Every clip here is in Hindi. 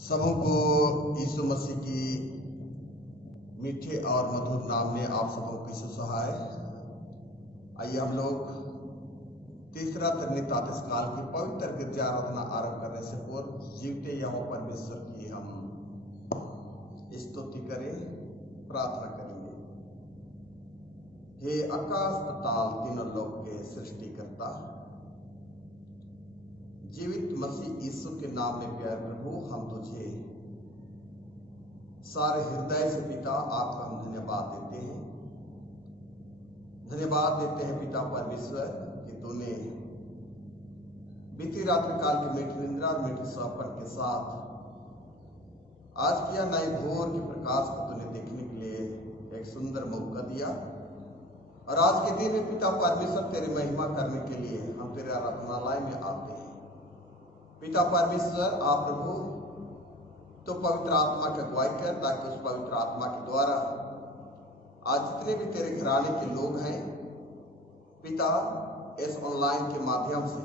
सबों को यीशु मसीह की मीठे और मधुर नाम में आप सबों को सुसहाय। आइए हम लोग तीसरा त्रिनितातिस काल की पवित्र गिरजा आराधना आरंभ करने से पूर्व जीवते यहोवा परमेश्वर की हम स्तुति करें, प्रार्थना करेंगे। हे आकाश पाताल तीनों लोक के सृष्टिकर्ता, जीवित मसीह यीशु के नाम में प्यार प्रभु, हम तुझे सारे हृदय से पिता आपका हम धन्यवाद देते हैं। धन्यवाद देते हैं पिता परमेश्वर कि तूने बीती रात्रि काल की मीठी निंद्रा और मीठी स्वप्न के साथ आज किया नए भोर के प्रकाश को तूने देखने के लिए एक सुंदर मौका दिया। और आज के दिन में पिता परमेश्वर तेरी महिमा करने के लिए हम तेरे आराधनालय में आते हैं। पिता परमेश्वर आप प्रभु तो पवित्र आत्मा की अगुवाई कर, ताकि उस पवित्र आत्मा के द्वारा आज जितने भी तेरे घराने के लोग हैं पिता, इस ऑनलाइन के माध्यम से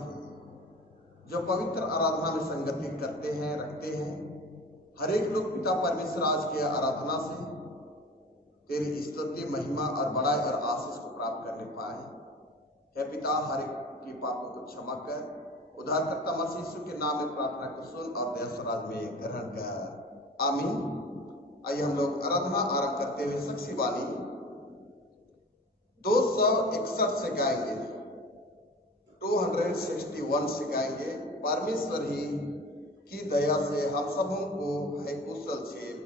जो पवित्र आराधना में संगति करते हैं, रखते हैं, हर एक लोग पिता परमेश्वर आज के आराधना से तेरी स्तुति, महिमा और बड़ाई और आशीष को प्राप्त करने पाए। हे पिता, हर एक के पापों को क्षमा कर, उद्धारकर्ता मसीह यीशु के नाम में प्रार्थना को सुन और दया स्वराज में ग्रहण कर, आमीन। आइए हम लोग आराधना आरंभ करते हुए साक्षी वाणी 261 से गाएंगे, 261 से गाएंगे। परमेश्वर ही की दया से हम सबों को है कुशल छेद,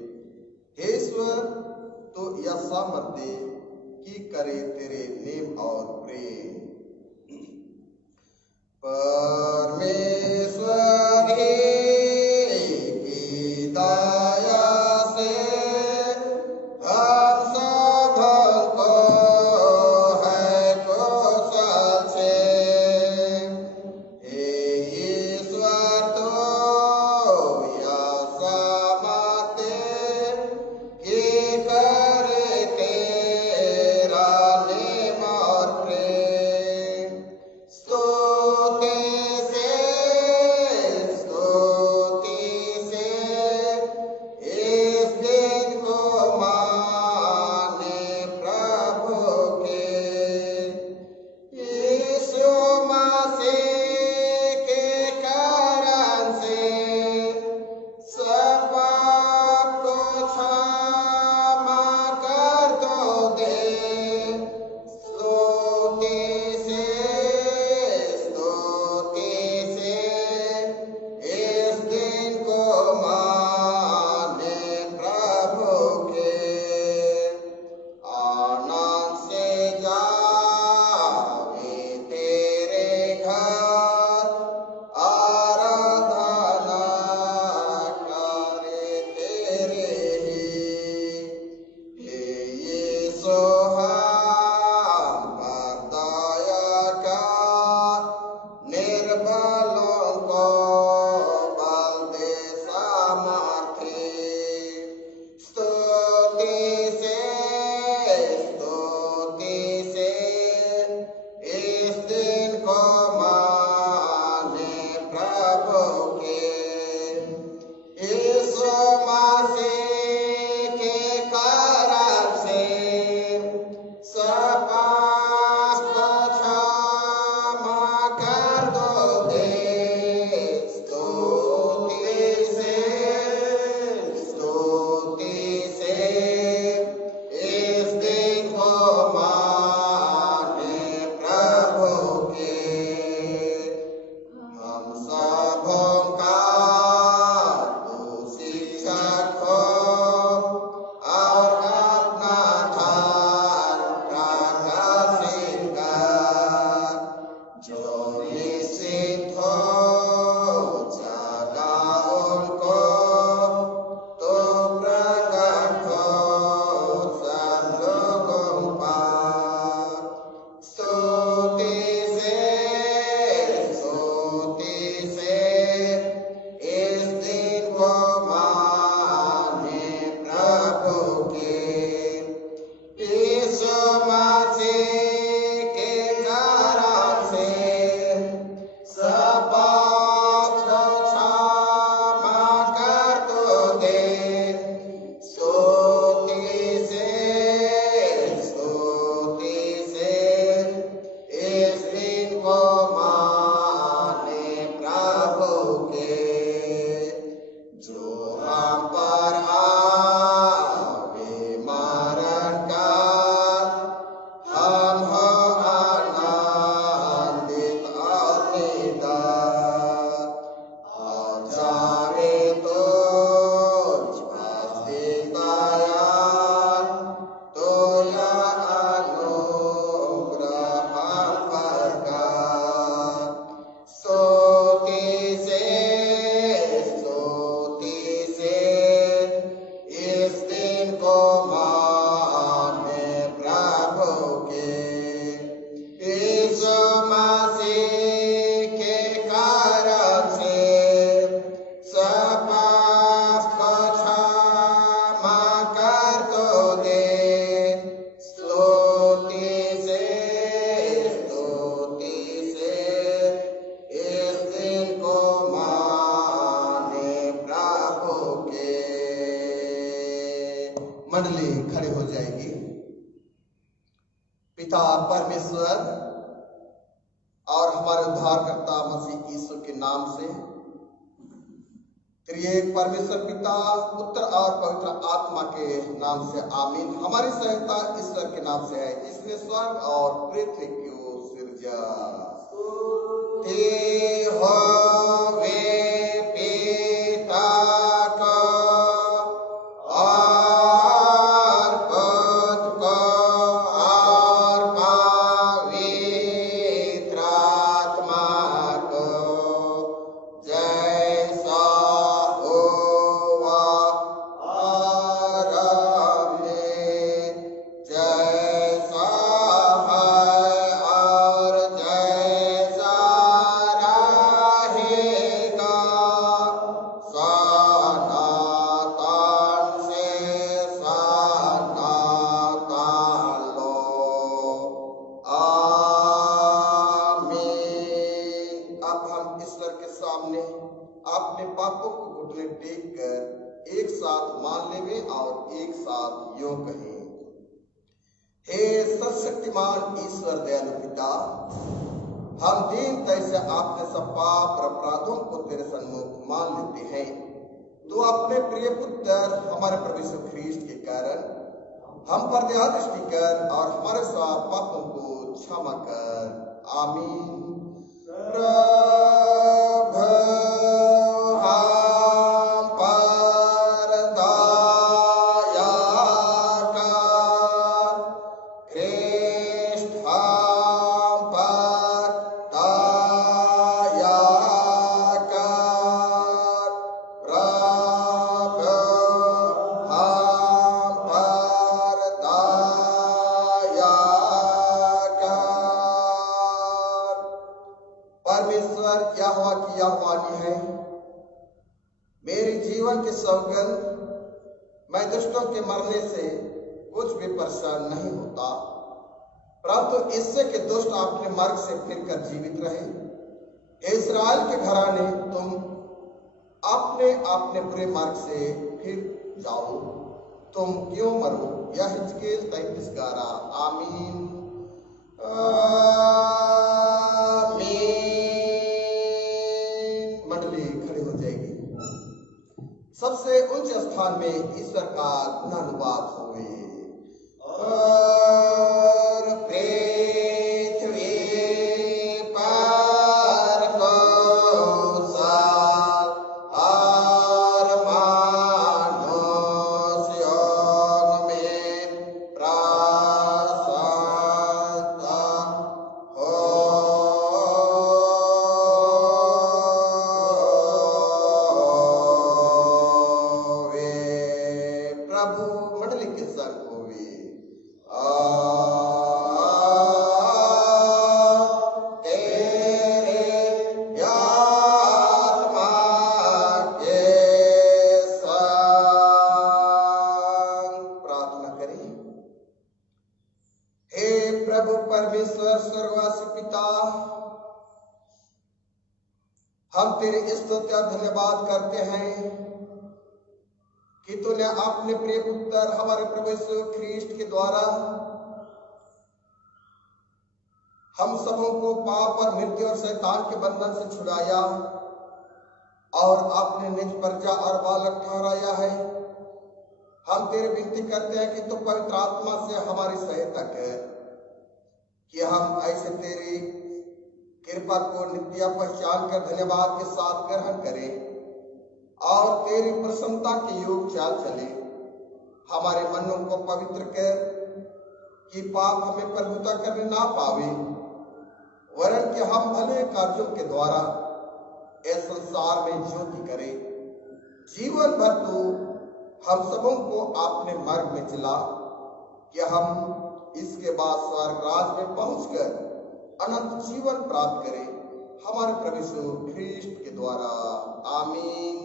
हे ईश्वर तो यह सामर्थ्य की करे तेरे नेम और प्रेम। परमेश्वर की दया से हम सबको है कुशल छेद, हे ईश्वर तो यह सामर्थ्य की करे तेरा नेम और प्रेम। स्तुति से मंडली खड़ी हो जाएगी। पिता परमेश्वर और हमारे उद्धारकर्ता मसीह यीशु के नाम से, त्रिएक परमेश्वर पिता, पुत्र और पवित्र आत्मा के नाम से आमीन। हमारी सहायता ईश्वर के नाम से है, जिसने स्वर्ग और पृथ्वी को सिरजा। ते होवे पिता का और पुत्र को और पवित्र आत्मा को, जैसा हुआ आरंभ में, जैसा है और जैसा रहेगा, सनातन से सनातन लो। आमीन। अब हम ईश्वर के सामने अपने पापों को घुटने टेक कर एक साथ मान लेवे और एक साथ यूं कहें, हे सर्वशक्तिमान ईश्वर दयालु पिता, हम दीन तैसे आपने सब पाप और अपराधों को तेरे सन्मुख मान लेते हैं। तो अपने प्रिय पुत्र हमारे प्रभु यीशु ख्रीष्ट के कारण हम पर दया दृष्टि कर और हमारे सब पापों को क्षमा कर। आमीन। प्रभु हम पर दया कर, ख्रीष्ट हम पर दया कर, प्रभु हम पर दया कर। परमेश्वर यहोवा की यह वाणी है, मेरी जीवन की सौगंध, मैं दुष्टों के मरने से कुछ भी परेशान नहीं होता, परंतु इससे कि दुष्ट अपने मार्ग से फिरकर जीवित रहे। हे इस्राएल के घराने, तुम अपने अपने बुरे मार्ग से फिर जाओ, तुम क्यों मरो। यह हिजकील 33:11। आमीन। आमीन। मंडली खड़ी हो जाएगी। सबसे ऊंचे स्थान में ईश्वर का गुणानुवाद हुए और पृथ्वी पर कौशल और मनुष्यों में प्रसन्नता होवे। प्रभु मंडली के संग होवे। तेरे आत्मा के संग। प्रार्थना करें। हे प्रभु परमेश्वर स्वर्गवासी पिता, हम तेरे स्तुति और धन्यवाद करते हैं कि तूने अपने प्रिय पुत्र हमारे प्रभु यीशु ख्रीष्ट के द्वारा हम सबों को पाप और मृत्यु और शैतान के बंधन से छुड़ाया और अपने निज प्रजा और बालक ठहराया है। हम तेरे विनती करते हैं कि तू पवित्र आत्मा से हमारी सहायता कर कि हम ऐसे तेरी कृपा को नित्य पहचान कर धन्यवाद के साथ ग्रहण करें और तेरी प्रसन्नता के योग चाल चले। हमारे मनों को पवित्र कर कि पाप हमें प्रभुता करने ना पावे, वरन कि हम भले कार्यों के द्वारा इस संसार में ज्योति करें। जीवन भर तू हम सबों को अपने मार्ग में चला कि हम इसके बाद स्वर्ग राज में पहुंचकर अनंत जीवन प्राप्त करें, हमारे प्रभु यीशु ख्रीष्ट के द्वारा। आमीन।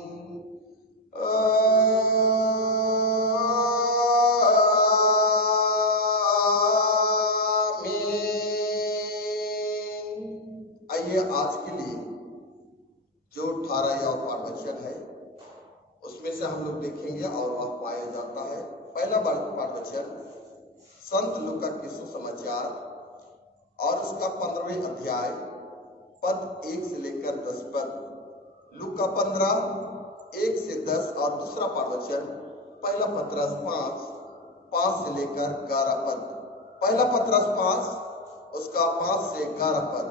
आइए आज के लिए जो 18 या 5 वचन है उसमें से हम लोग देखेंगे और वह पाया जाता है पहला पाठ वचन संत लूका की सुसमाचार और उसका 15वें अध्याय पद 1 से लेकर 10 पद। लूका 15 1 से 10 और दूसरा पाठ वचन पहला पत्रस 5 से लेकर 11 पद। पहला पत्रस 5 उसका 5 से 11 पद।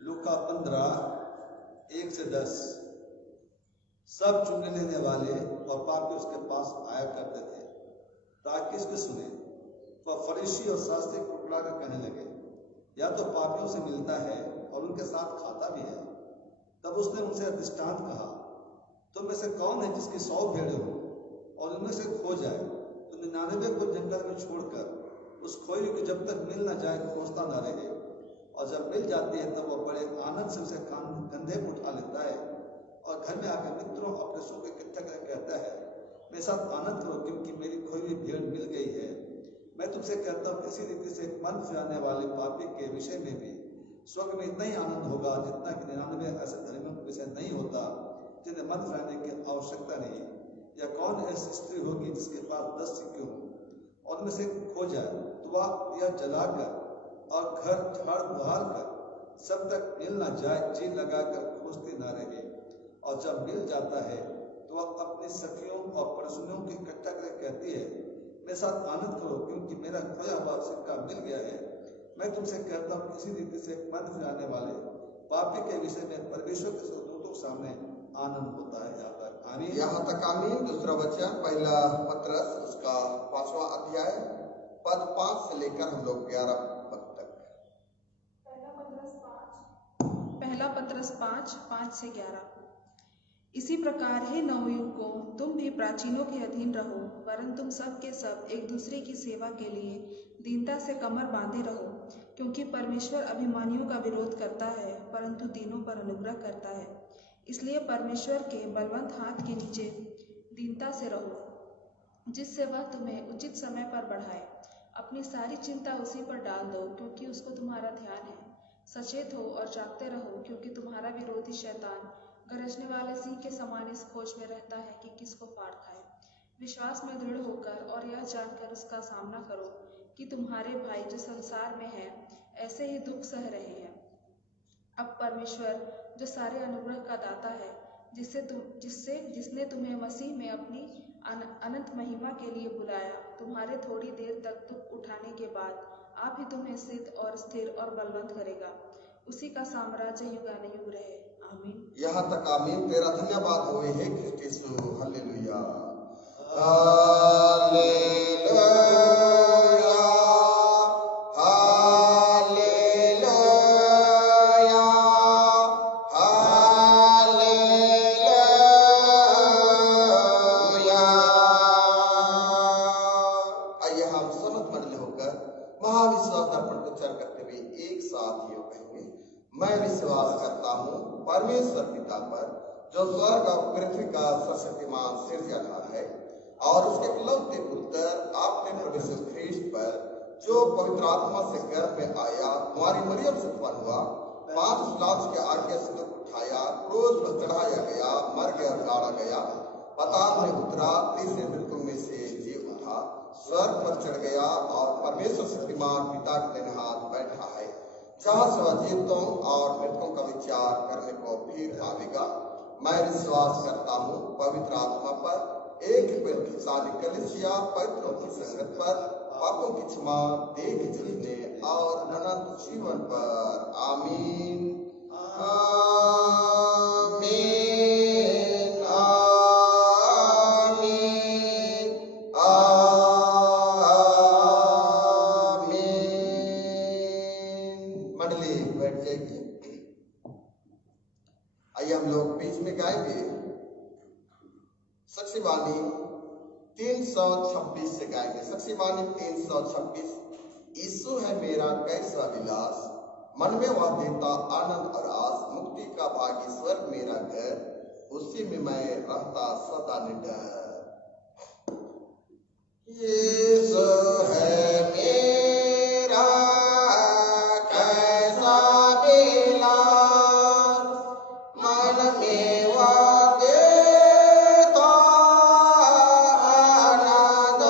लूका 15 1 से 10। सब चुंग लेने वाले और पापी उसके पास आया करते थे ताकि इसको सुने। वह फरीसी और शास्त्री कुटला कर कहने लगे, या तो पापियों से मिलता है और उनके साथ खाता भी है। तब उसने उनसे दृष्टांत कहा, तुम में से कौन है जिसकी 100 भेड़ें हो और उनमें से खो जाए तो 99 को जंगल में छोड़कर उस खोई को जब तक मिल न जाए खोजता न रहे, और जब मिल जाती है तब वह बड़े आनंद से उसे कंधे पर उठा लेता है और घर में आकर मित्रों अपने सो को इकट्ठा कर कहता है, मेरे साथ आनंद करो क्योंकि मेरी खोई हुई भेड़ मिल गई है। मैं तुमसे कहता हूँ इसी रीति से मन फिराने वाले पापी के विषय में भी स्वर्ग में इतना ही आनंद होगा जितना कि 99 ऐसे धर्मियों के विषय नहीं होता जिन्हें मन फिराने की आवश्यकता नहीं। या कौन ऐसी स्त्री होगी जिसके पास 10 सिक्के हों और उनमें से खो जाए तो वह यह जलाकर और घर झाड़ बुहार कर सब तक मिल न जाए जी लगाकर खोजती न रहे, और जब मिल जाता है तो वह अपनी सखियों और पड़ोसियों को इकट्ठा कर कहती है, मेरे साथ आनंद करो क्योंकि मेरा खोया हुआ सिक्का मिल गया है। मैं तुमसे कहता हूँ इसी रीति से मन फिराने वाले पापी के विषय में परमेश्वर के स्वर्गदूतों के सामने आनंद होता है। यहाँ तक आमीन। दूसरा वचन पहला पत्रस उसका 5वां अध्याय पद 5 से लेकर हम लोग 11 पद तक। पहला पत्रस 5 से 11। इसी प्रकार हे नवयुवकों, तुम भी प्राचीनों के अधीन रहो, वरन तुम सब के सब एक दूसरे की सेवा के लिए दीनता से कमर बांधे रहो, क्योंकि परमेश्वर अभिमानियों का विरोध करता है परंतु दीनों पर अनुग्रह करता है। इसलिए परमेश्वर के बलवंत हाथ के नीचे दीनता से रहो, जिससे वह तुम्हें उचित समय पर बढ़ाए। अपनी सारी चिंता उसी पर डाल दो, क्योंकि उसको तुम्हारा ध्यान है। सचेत हो और जागते रहो, क्योंकि तुम्हारा विरोधी शैतान गरजने वाले सिंह के समान इस खोज में रहता है कि किसको फाड़ खाए। विश्वास में दृढ़ होकर और यह जानकर उसका सामना करो कि तुम्हारे भाई जो संसार में हैं ऐसे ही दुख सह रहे हैं। अब परमेश्वर जो सारे अनुग्रह का दाता है, जिसने तुम्हें मसीह में अपनी अनंत महिमा के लिए बुलाया, तुम्हारे थोड़ी देर तक दुख उठाने के बाद आप ही तुम्हें सिद्ध और स्थिर और बलवंत करेगा। उसी का साम्राज्य युगानुयुग रहे। आमीन। यहाँ तक आमीन। तेरा धन्यवाद होवे हे क्रिस्ट यीशु। हालेलुया हालेलुया हालेलुया हालेलुया। आइए हम समझ मंडल होकर महाविश्वास दर्पण को उच्चारण करते हुए एक साथ ये कहेंगे, मैं विश्वास करता हूँ परमेश्वर पिता पर, जो स्वर्ग और पृथ्वी का सर्वशक्तिमान सृजनहार है, और उसके इकलौते पुत्र आपने प्रभु यीशु ख्रीस्त पर, जो पवित्र आत्मा से गर्भ में आया, कुंवारी मरियम से उत्पन्न हुआ, 5 लाख के आज्ञा से दुख उठाया, क्रूस पर चढ़ाया गया, मर गया, गाड़ा गया, पाताल में उतरा, तीसरे मृत्यु में से जी उठा, स्वर्ग पर चढ़ गया और परमेश्वर शक्तिमान पिता के दाहिने हाथ बैठा है, जहाँ से वह जीवितों और मृतकों का विचार करने को फिर आवेगा। मैं विश्वास करता हूँ पवित्र आत्मा पर, एक पवित्र सारी कलीसिया, पवित्रों की संगत पर, पापों की क्षमा, देह के जीतने और अनंत जीवन पर। आमीन आमीन आमीन आमीन। मंडली बैठ जाएगी। आइए हम लोग बीच में गाएंगे साक्षीवाणी 326 से गाएंगे। साक्षीवाणी 326। यीशु है मेरा कैसा विलास, मन में वह देता आनंद और आस, मुक्ति का भागी स्वर्ग मेरा घर, उसी में मैं रहता सदा निडर। यीशु है मेरा कैसा विलास, मन में वह देता आनंद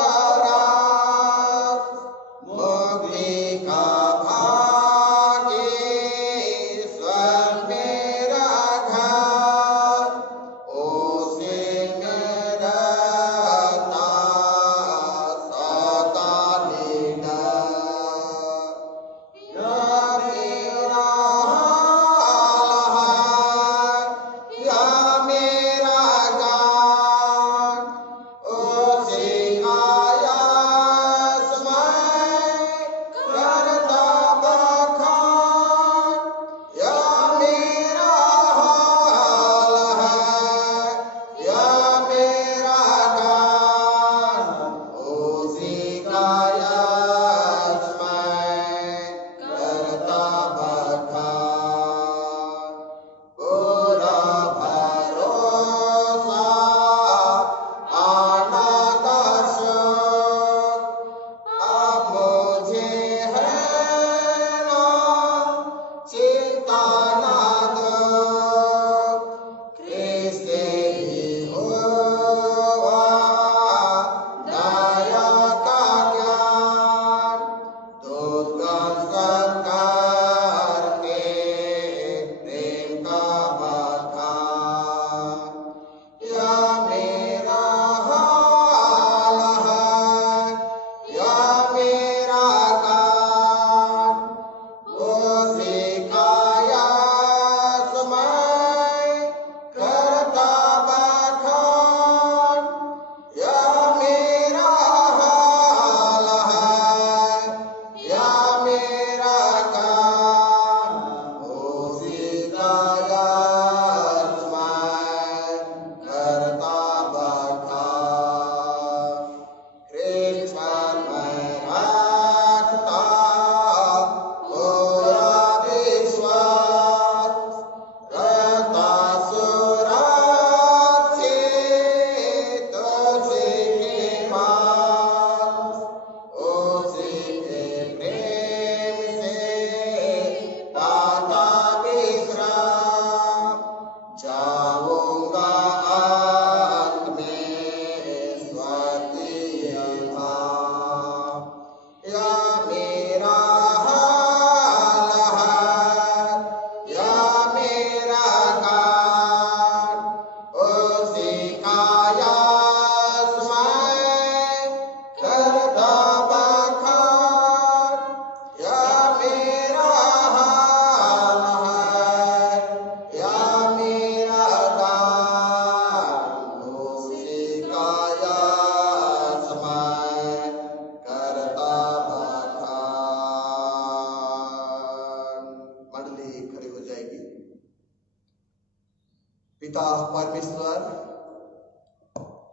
परमेश्वर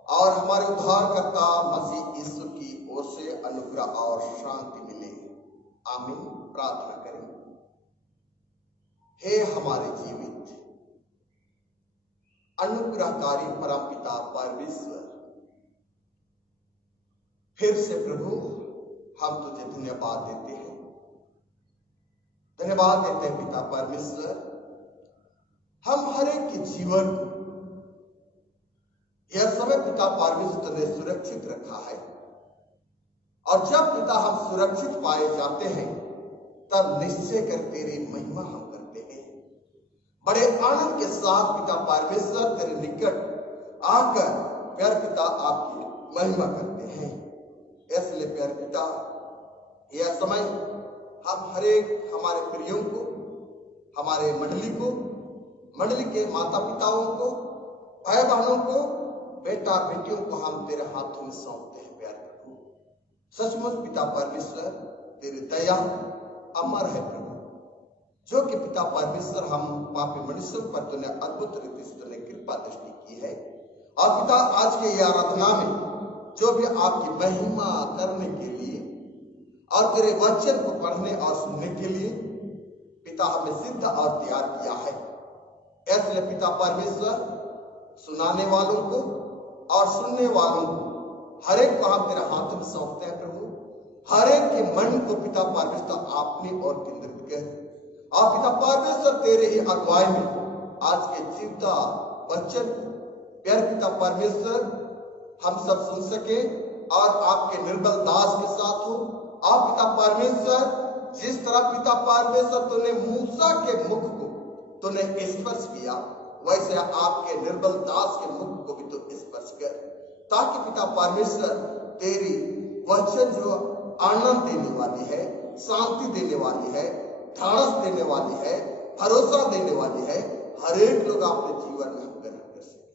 और हमारे उद्धारकर्ता मसीह यीशु की ओर से अनुग्रह और शांति मिले। आमीन। प्रार्थना करें। हे हमारे जीवित अनुग्रहकारी परमपिता परमेश्वर, फिर से प्रभु हम तुझे धन्यवाद देते हैं। धन्यवाद देते हैं पिता परमेश्वर, हम हर एक के जीवन यह समय पिता परमेश्वर ने सुरक्षित रखा है, और जब पिता हम सुरक्षित पाए जाते हैं तब निश्चय कर तेरी महिमा हम करते हैं। बड़े आनंद के साथ पिता परमेश्वर तेरे निकट आकर प्यार पिता आपकी महिमा करते हैं। इसलिए प्यार पिता यह समय हम हर एक हमारे प्रियों को, हमारे मंडली को, मंडली के माता पिताओं को, भाई बहनों को, बेटा बेटियों को हम तेरे हाथों में सौंपते हैं। प्यार प्रभु, सचमुच पिता परमेश्वर तेरी दया अमर है प्रभु, जो कि पिता परमेश्वर हम पापी मनुष्यों पर तूने अद्भुत रीति से तूने कृपा दृष्टि की है। और पिता आज के यह आराधना में जो भी आपकी महिमा करने के लिए और तेरे वचन को पढ़ने और सुनने के लिए पिता हमें सिद्ध और तैयार किया है। इसलिए पिता परमेश्वर सुनाने वालों को और सुनने वालों को हर एक को हम तेरे हाथों में सौंपते हैं प्रभु। हर एक के मन को पिता परमेश्वर अपनी ओर केंद्रित कर, और पिता परमेश्वर तेरे ही अगुवाई में आज के जीवता वचन प्यार पिता परमेश्वर हम सब सुन सके और आपके निर्बल दास के साथ हो। और पिता परमेश्वर जिस तरह पिता परमेश्वर तूने मूसा के मुख को तूने स्पर्श किया, वैसे आपके निर्बल दास के मुख को भी तो स्पर्श कर, ताकि पिता परमेश्वर तेरी वचन जो आनंद देने वाली है, शांति देने वाली है, ढाढ़स देने वाली है, भरोसा देने वाली है, हर एक लोग अपने जीवन में हम ग्रहण कर सके।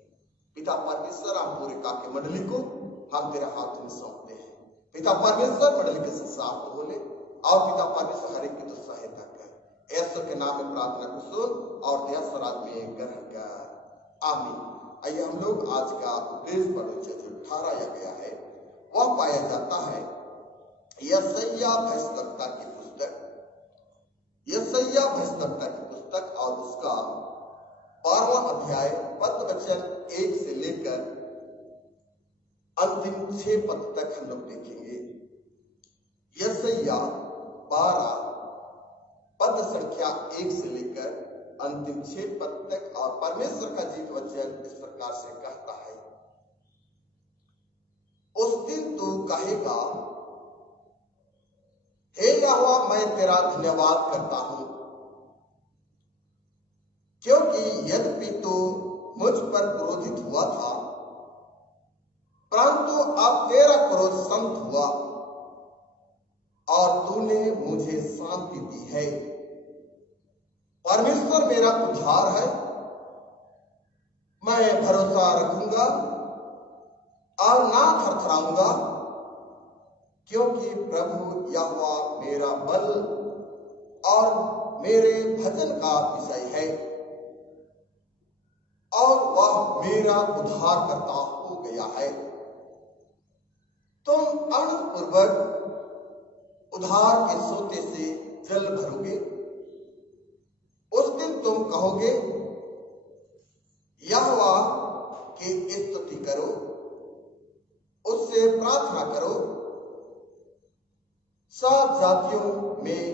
पिता परमेश्वर हम पूरे काके मंडली को हम तेरे हाथ में सौंपते हैं। पिता परमेश्वर मंडली के संसार को बोले, और पिता परमेश्वर हर एक की तो सहायता कर। ईश्वर के नाम में प्रार्थना को सुन और दया स्वराज में ग्रहण कर। आमीन। आइए हम लोग आज का उपदेश पढ़ो जो ठहराया गया है वह पाया जाता है यशायाह भविष्यवक्ता की पुस्तक, यशायाह भविष्यवक्ता की पुस्तक और उसका 12वां अध्याय पद वचन 1 से लेकर अंतिम 6 पद तक हम लोग देखेंगे। यशायाह 12 पद संख्या 1 से लेकर अंतिम 6 पद तक, और परमेश्वर का जीवित वचन इस प्रकार से कहता है। उस दिन तू कहेगा, हे यहोवा मैं तेरा धन्यवाद करता हूं, क्योंकि यद्यपि तू मुझ पर क्रोधित हुआ था, परंतु अब तेरा क्रोध शांत हुआ और तूने मुझे शांति दी है। परमेश्वर मेरा उद्धार है, मैं भरोसा रखूंगा और ना थरथराऊंगा, क्योंकि प्रभु यहोवा मेरा बल और मेरे भजन का विषय है, और वह मेरा उद्धार करता हो गया है। तुम अनुपूर्वक उद्धार के सोते से जल भरोगे। उस दिन तुम कहोगे, यहोवा की स्तुति करो, उससे प्रार्थना करो, सब जातियों में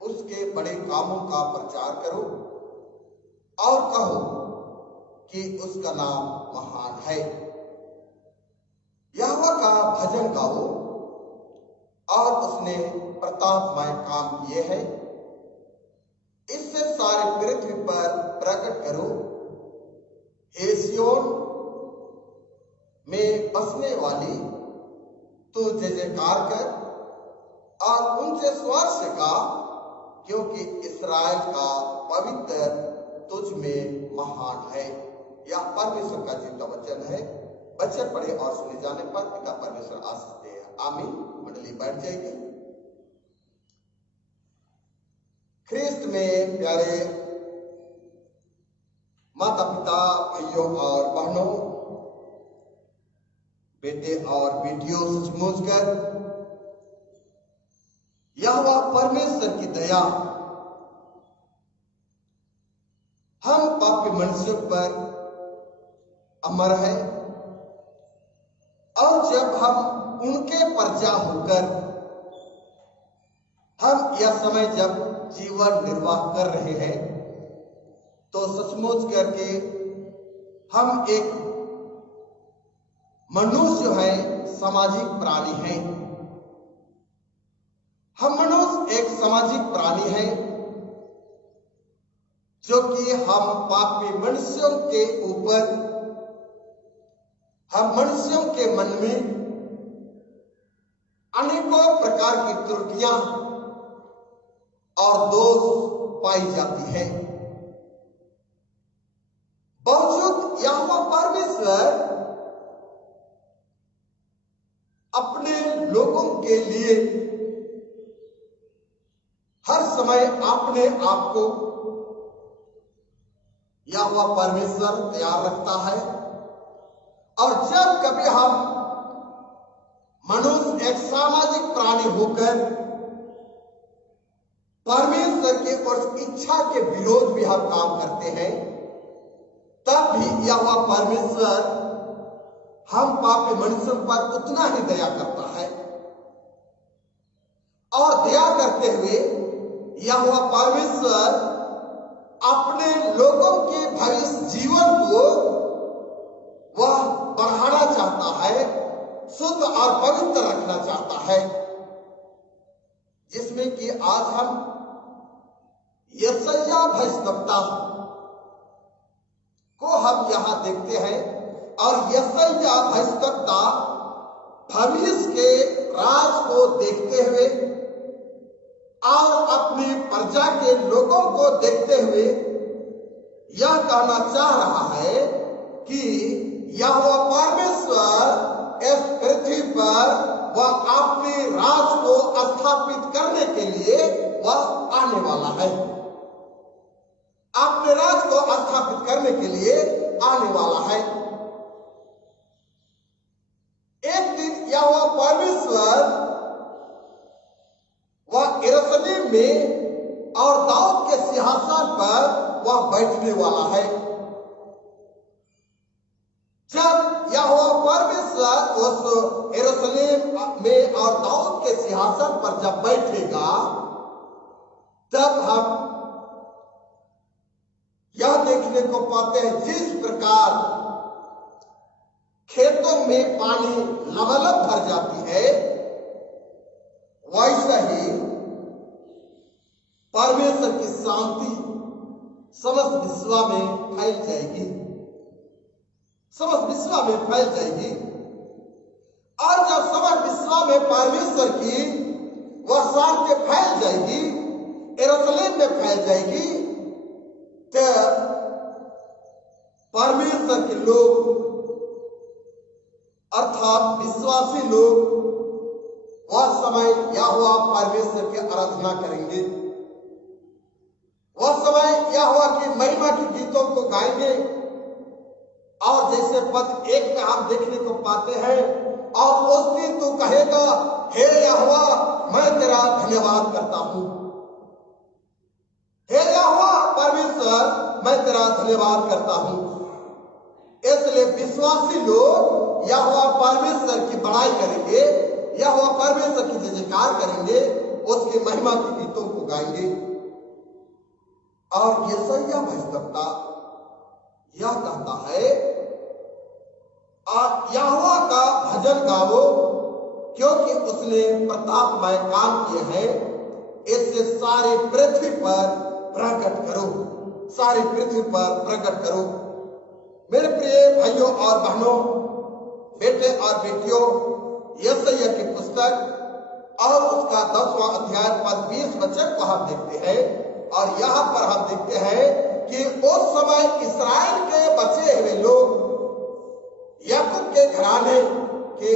उसके बड़े कामों का प्रचार करो, और कहो कि उसका नाम महान है। यहोवा का भजन गाओ, और उसने प्रतापमय काम किए हैं, इससे सारे पृथ्वी पर प्रकट करो। हे सिय्योन में बसने वाली, तू जय जयकार कर और उनसे स्वर से गा, क्योंकि इस्राएल का पवित्र तुझ में महान है। यह परमेश्वर का जीवित वचन है। बच्चे पढ़े और सुने जाने पर पिता परमेश्वर आशीष दे। आमीन। मंडली बैठ जाएगी। ख्रिस्त में प्यारे माता पिता, भाइयों और बहनों, बेटे और बेटियों, सचमुच कर यहोवा परमेश्वर की दया हम पापी मनुष्यों पर अमर है, और जब हम उनके प्रजा होकर हम यह समय जब जीवन निर्वाह कर रहे हैं, तो सचमुच करके हम एक मनुष्य जो है सामाजिक प्राणी हैं। हम मनुष्य एक सामाजिक प्राणी हैं, जो कि हम पापी मनुष्यों के ऊपर, हम मनुष्यों के मन में अनेकों प्रकार की त्रुटियां और दोष पाई जाती है। बावजूद यहोवा परमेश्वर अपने लोगों के लिए हर समय अपने आप को यहोवा परमेश्वर तैयार रखता है। और जब कभी हम मनुष्य एक सामाजिक प्राणी होकर परमेश्वर के उस इच्छा के विरोध भी हम काम करते हैं, तब भी यहोवा परमेश्वर हम पापी मनुष्यों पर उतना ही दया करता है। और दया करते हुए यहोवा परमेश्वर अपने लोगों के भविष्य जीवन को वह बढ़ाना चाहता है, शुद्ध और पवित्र रखना चाहता है, जिसमें कि आज हम यशायाह भविष्यवक्ता को हम यहां देखते हैं। और यशायाह भविष्यवक्ता भविष्य के राज को देखते हुए और अपनी प्रजा के लोगों को देखते हुए यह कहना चाह रहा है कि यहोवा परमेश्वर इस पृथ्वी पर वह अपने राज को स्थापित करने के लिए वह आने वाला है, अपने राज को स्थापित करने के लिए आने वाला है। एक दिन यहोवा परमेश्वर वह यरूशलेम में और दाऊद के सिंहासन पर वह बैठने वाला है। जब यहोवा परमेश्वर उस यरूशलेम में और दाऊद के सिंहासन पर जब बैठेगा, तब हम यह देखने को पाते हैं, जिस प्रकार खेतों में पानी लबालब भर जाती है, वैसा ही परमेश्वर की शांति समस्त विश्व में फैल जाएगी, समस्त विश्व में फैल जाएगी। और जब समस्त विश्व में परमेश्वर की वह शांति फैल जाएगी, यरूशलेम में फैल जाएगी, तब परमेश्वर के लोग अर्थात विश्वासी लोग वह समय यहोवा परमेश्वर की आराधना करेंगे, वह समय यहोवा की महिमा के गीतों को गाएंगे। और जैसे पद 1 में हम देखने को पाते हैं, और उस दिन तू कहेगा, हे यहोवा मैं तेरा धन्यवाद करता हूं, हे यहोवा परमेश्वर मैं तेरा धन्यवाद करता हूं। इसलिए विश्वासी लोग यहोवा परमेश्वर की बड़ाई करेंगे, यहोवा परमेश्वर की जय जयकार करेंगे, उसकी महिमा के गीतों को गाएंगे। और यशायाह भविष्यवक्ता यह कहता है, यहोवा का भजन गाओ, क्योंकि उसने प्रतापमय काम किए हैं, इससे सारी पृथ्वी पर प्रकट करो, सारी पृथ्वी पर प्रकट करो। मेरे प्रिय भाइयों और बहनों, बेटे और बेटियों, यशायाह की पुस्तक और उसका 10वां अध्याय पद 20 वचन को हम देखते हैं। और यहाँ पर हम देखते हैं कि उस समय इस्राएल के बचे हुए लोग, याकूब के घराने के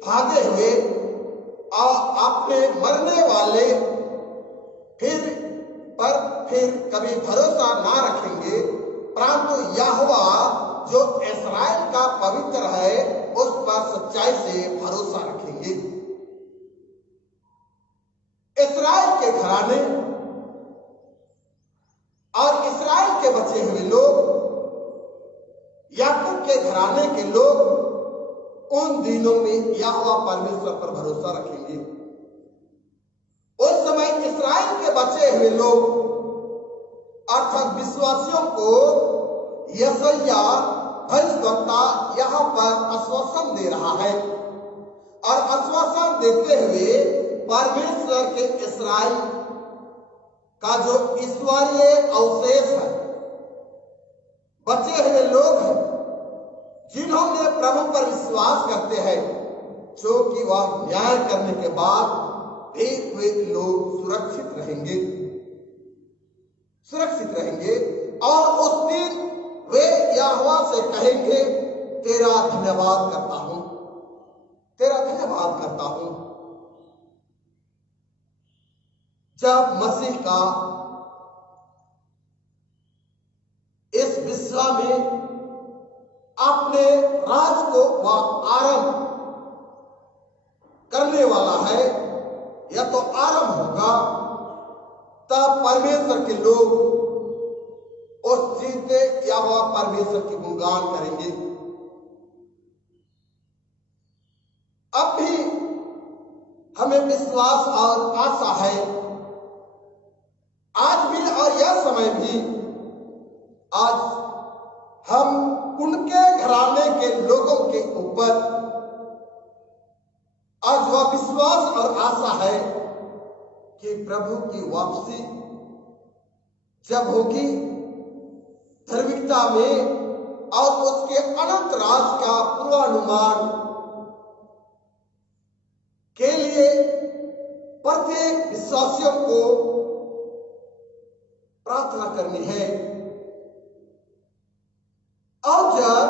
भागे हुए और अपने मरने वाले फिर कभी भरोसा ना रखेंगे, परंतु यहोवा जो इस्राएल का पवित्र है उस पर सच्चाई से भरोसा रखेंगे। इस्राएल के घराने और इस्राएल के बचे हुए लोग, याकूब के घराने के लोग उन दिनों में यहोवा परमेश्वर पर भरोसा रखेंगे। उस समय इस्राएल के बचे हुए लोग अर्थात विश्वासियों को यशायाह भविष्यवक्ता यहाँ पर आश्वासन दे रहा है और आश्वासन देते हुए परमेश्वर के इस्राएल का जो ईश्वरीय अवशेष है, बचे हुए लोग हैं जिन्होंने प्रभु पर विश्वास करते हैं, जो कि वह न्याय करने के बाद वे लोग सुरक्षित रहेंगे और उस दिन वे यहोवा से कहेंगे, तेरा धन्यवाद करता हूं, तेरा धन्यवाद करता हूं। जब मसीह का इस विश्व में अपने राज को वह आरंभ करने वाला है या तो आरंभ होगा, तब परमेश्वर के लोग उस जीते या वह परमेश्वर की गुणगान करेंगे। अब भी हमें विश्वास और आशा है, आज भी और यह समय भी, आज हम उनके घराने के लोगों के ऊपर आज वह विश्वास और आशा है कि प्रभु की वापसी जब होगी धार्मिकता में और उसके अनंत राज का पूर्वानुमान के लिए प्रत्येक विश्वासियों को प्रार्थना करनी है। और जब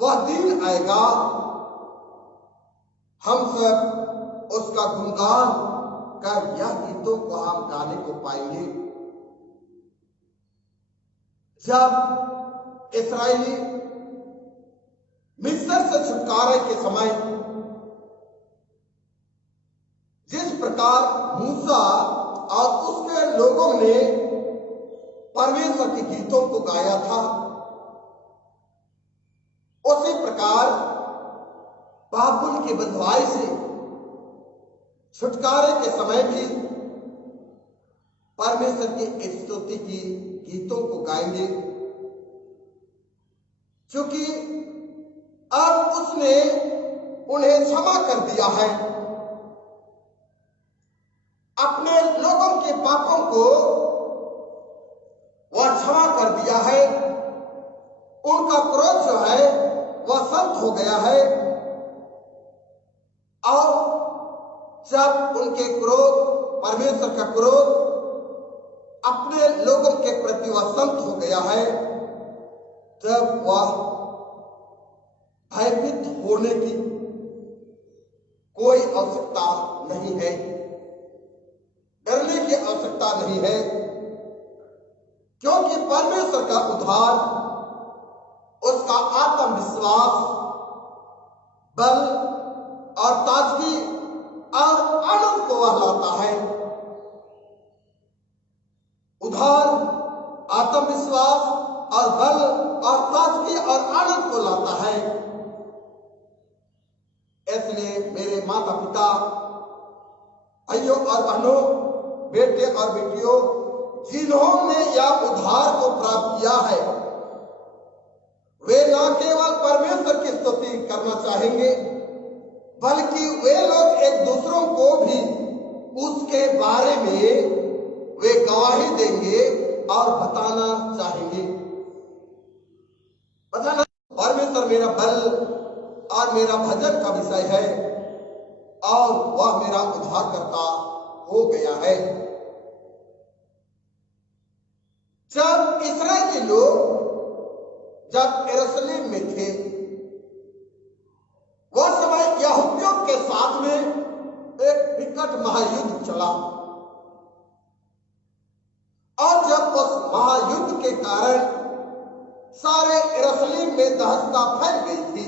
वह दिन आएगा, हम सब उसका गुणगान कर यह गीतों को हम गाने को पाएंगे। जब इस्राएली मिस्र से छुटकारे के समय जिस प्रकार मूसा और उसके लोगों ने परमेश्वर के गीतों को गाया था, उसी प्रकार बाबुल की बंधुआई से छुटकारे के समय भी परमेश्वर की स्तुति की गीतों को गाएंगे, क्योंकि अब उसने उन्हें क्षमा कर दिया है। अपने लोगों के पापों को वह क्षमा कर दिया है। उनका क्रोध जो है वह शांत हो गया है और जब उनके क्रोध, परमेश्वर का क्रोध अपने लोगों के प्रति वह शांत हो गया है, तब वह भयभीत होने की कोई आवश्यकता नहीं है, डरने की आवश्यकता नहीं है, क्योंकि परमेश्वर का उद्धार, उसका आत्मविश्वास, बल और ताजगी और आनंद को वह लाता है। उद्धार, आत्मविश्वास और बल और ताजगी और आनंद को लाता है। इसलिए मेरे माता पिता, भाइयों और बहनों, बेटे और बेटियों, जिन्होंने यह उद्धार को प्राप्त किया है, वे न केवल परमेश्वर की स्तुति करना चाहेंगे, बल्कि वे लोग एक दूसरों को भी उसके बारे में वे गवाही देंगे और बताना चाहेंगे। बताना, परमेश्वर मेरा बल और मेरा भजन का विषय है और वह मेरा उद्धारकर्ता हो गया है। जब इस्राएली लोग जब यरूशलेम में थे, वह समय यहूदियों के साथ में एक विकट महायुद्ध चला और जब उस महायुद्ध के कारण यरूशलेम में दहशत फैल गई थी,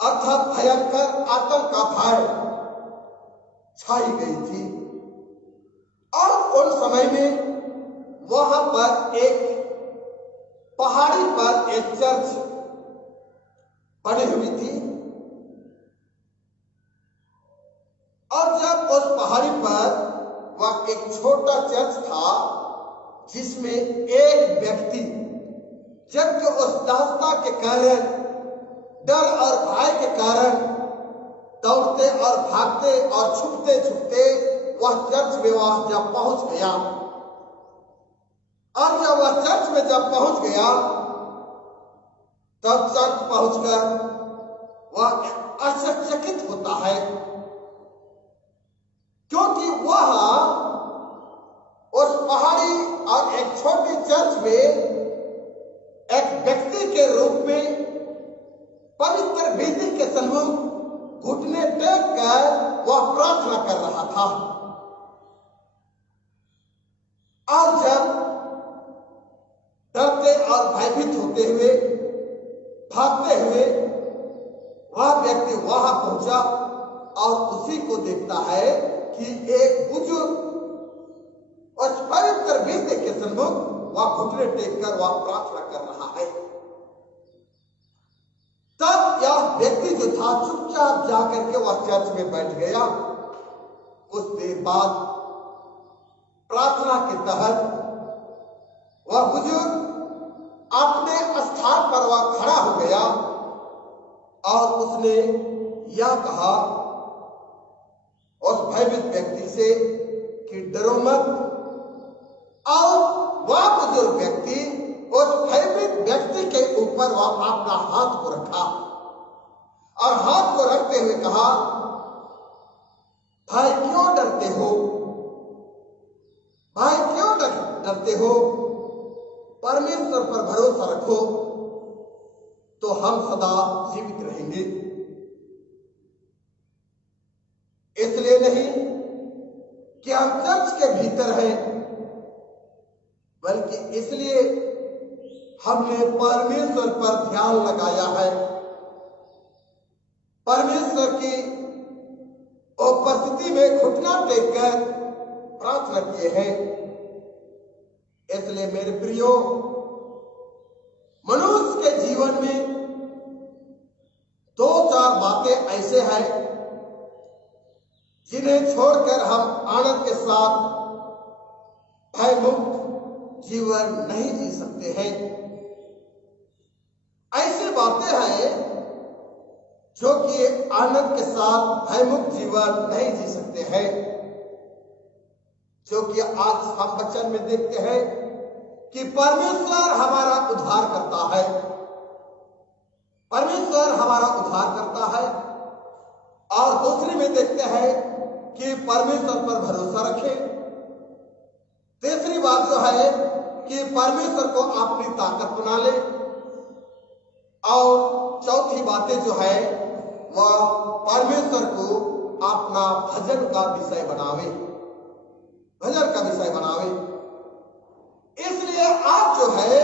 अर्थात भयंकर आतंक का भय छाई गई थी। और उन समय में वहां पर एक पहाड़ी पर एक चर्च बनी हुई थी, और जब उस पहाड़ी पर वह एक छोटा चर्च था जिसमें एक व्यक्ति, जबकि उस दास्ता के कारण, डर और भय के कारण दौड़ते और भागते और छुपते छुपते वह चर्च में वह जब पहुंच गया, और जब वह चर्च में जब पहुंच गया, तब चर्च पहुंचकर वह आश्चर्यचकित होता है, क्योंकि वह उस पहाड़ी और एक छोटी चर्च में एक व्यक्ति के रूप में पवित्र वेदी के सम्मुख घुटने टेक कर वह प्रार्थना कर रहा था। और जब डरते और भयभीत होते हुए, भागते हुए वह व्यक्ति वहां पहुंचा और उसी को देखता है कि एक बुजुर्ग उस पवित्र वेदी के सम्मुख वह घुटने टेक कर वह प्रार्थना कर रहा है। तब यह व्यक्ति जो था चुपचाप जाकर के वह चर्च में बैठ गया। कुछ देर बाद प्रार्थना के तहत वह बुजुर्ग अपने स्थान पर वह खड़ा हो गया और उसने यह कहा उस भयभीत व्यक्ति से कि डरो मत। और वह बुजुर्ग व्यक्ति उस भयभीत व्यक्ति के ऊपर वह अपना हाथ को रखा और हाथ को रखते हुए कहा, भाई क्यों डरते हो, भाई क्यों डरते हो, परमेश्वर पर भरोसा रखो तो हम सदा जीवित रहेंगे। इसलिए नहीं कि हम चर्च के भीतर हैं, बल्कि इसलिए हमने परमेश्वर पर ध्यान लगाया है, परमेश्वर की उपस्थिति में घुटना टेककर प्रार्थना किए हैं। इसलिए मेरे प्रियो, मनुष्य के जीवन में दो चार बातें ऐसे हैं जिन्हें छोड़कर हम आनंद के साथ भयमुक्त जीवन नहीं जी सकते हैं। ऐसी बातें हैं जो कि आनंद के साथ भयमुक्त जीवन नहीं जी सकते हैं, जो कि आज हम वचन में देखते हैं कि परमेश्वर हमारा उद्धार करता है, परमेश्वर हमारा उद्धार करता है। और दूसरी में देखते हैं कि परमेश्वर पर भरोसा रखें। तीसरी बात जो है कि परमेश्वर को अपनी ताकत बना ले। और चौथी बातें जो है वह परमेश्वर को अपना भजन का विषय बनावे, भजन का विषय बनावे। इसलिए आज जो है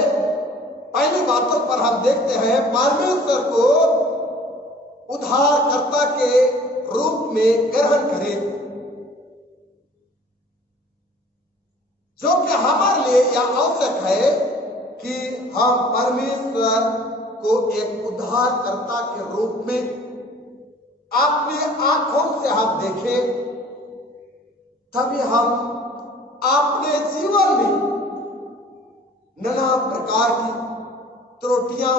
पहली बातों पर हम देखते हैं परमेश्वर को उद्धारकर्ता के रूप में ग्रहण करें, जो कि हमारे लिए यह आवश्यक है कि हम परमेश्वर को एक उद्धारकर्ता के रूप में अपनी आंखों से हम देखें, तभी हम अपने जीवन में नाना प्रकार की त्रुटियां,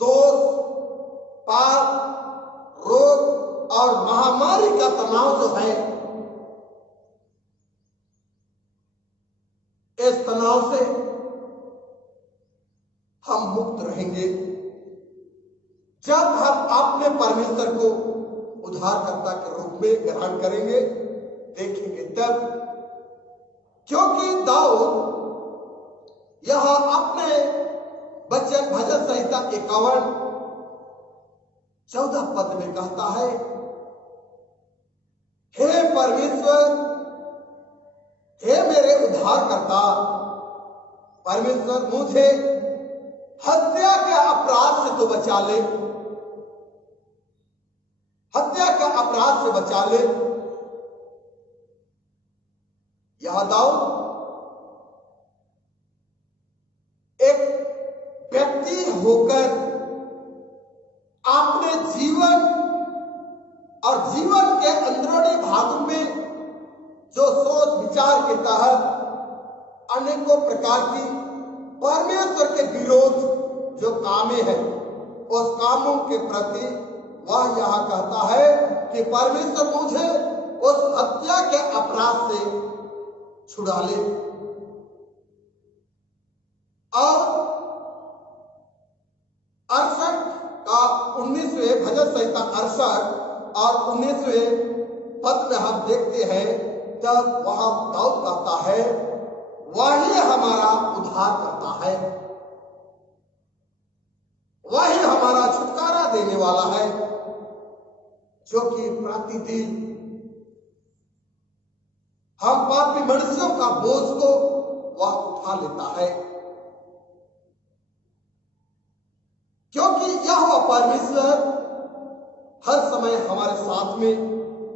दोष, पाप, रोग और महामारी का तनाव जो है, इस तनाव से हम मुक्त रहेंगे जब हम अपने परमेश्वर को उद्धारकर्ता के रूप में ग्रहण करेंगे, देखेंगे तब। क्योंकि दाऊद यहां अपने भजन संहिता 51:14 पद में कहता है, हे परमेश्वर, हे मेरे उद्धारकर्ता, परमेश्वर मुझे हत्या के अपराध से तो बचा ले, हत्या का अपराध से बचा ले। यह दाऊद एक व्यक्ति होकर अपने जीवन और जीवन के अंदरूनी भागों में जो सोच विचार के तहत अनेकों प्रकार की परमेश्वर के विरोध जो कामें हैं, उस कामों के प्रति वह यह कहता है कि परमेश्वर मुझे उस हत्या के अपराध से छुड़ा ले। और 68 का 19वें भजन संहिता 68 और 19वें पद में हम देखते हैं, तब वहां दाऊद कहता है वही हमारा उद्धार करता है, वही हमारा छुटकारा देने वाला है, जो कि प्रतिदिन हम पापी मनुष्यों का बोझ को वह उठा लेता है, क्योंकि यह परमेश्वर हर समय हमारे साथ में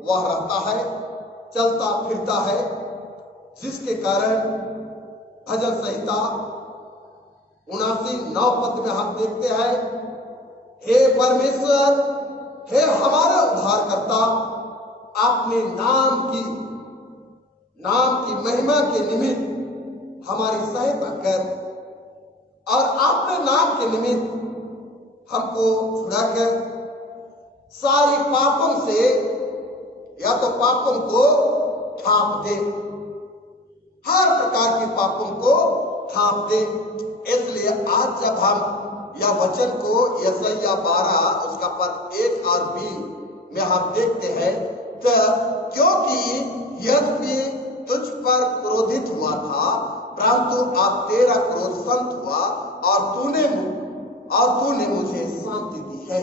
वह रहता है, चलता फिरता है, जिसके कारण भजन संहिता 79 पद में हम देखते हैं, हे परमेश्वर, हे हमारा उद्धारकर्ता, आपने नाम की महिमा के निमित्त हमारी सहायता कर और आपने नाम के निमित्त हमको छुड़ाकर सारी पापों से या तो पापों को ढांप दे, हर प्रकार के पापों को ढांप दे। इसलिए आज जब हम यह वचन को यशायाह 12 उसका पद 1 और b में हम देखते हैं, तो क्योंकि यद्यपि तुझ पर क्रोधित हुआ था, परंतु अब तेरा क्रोध शांत हुआ और तूने मुझे शांति दी है,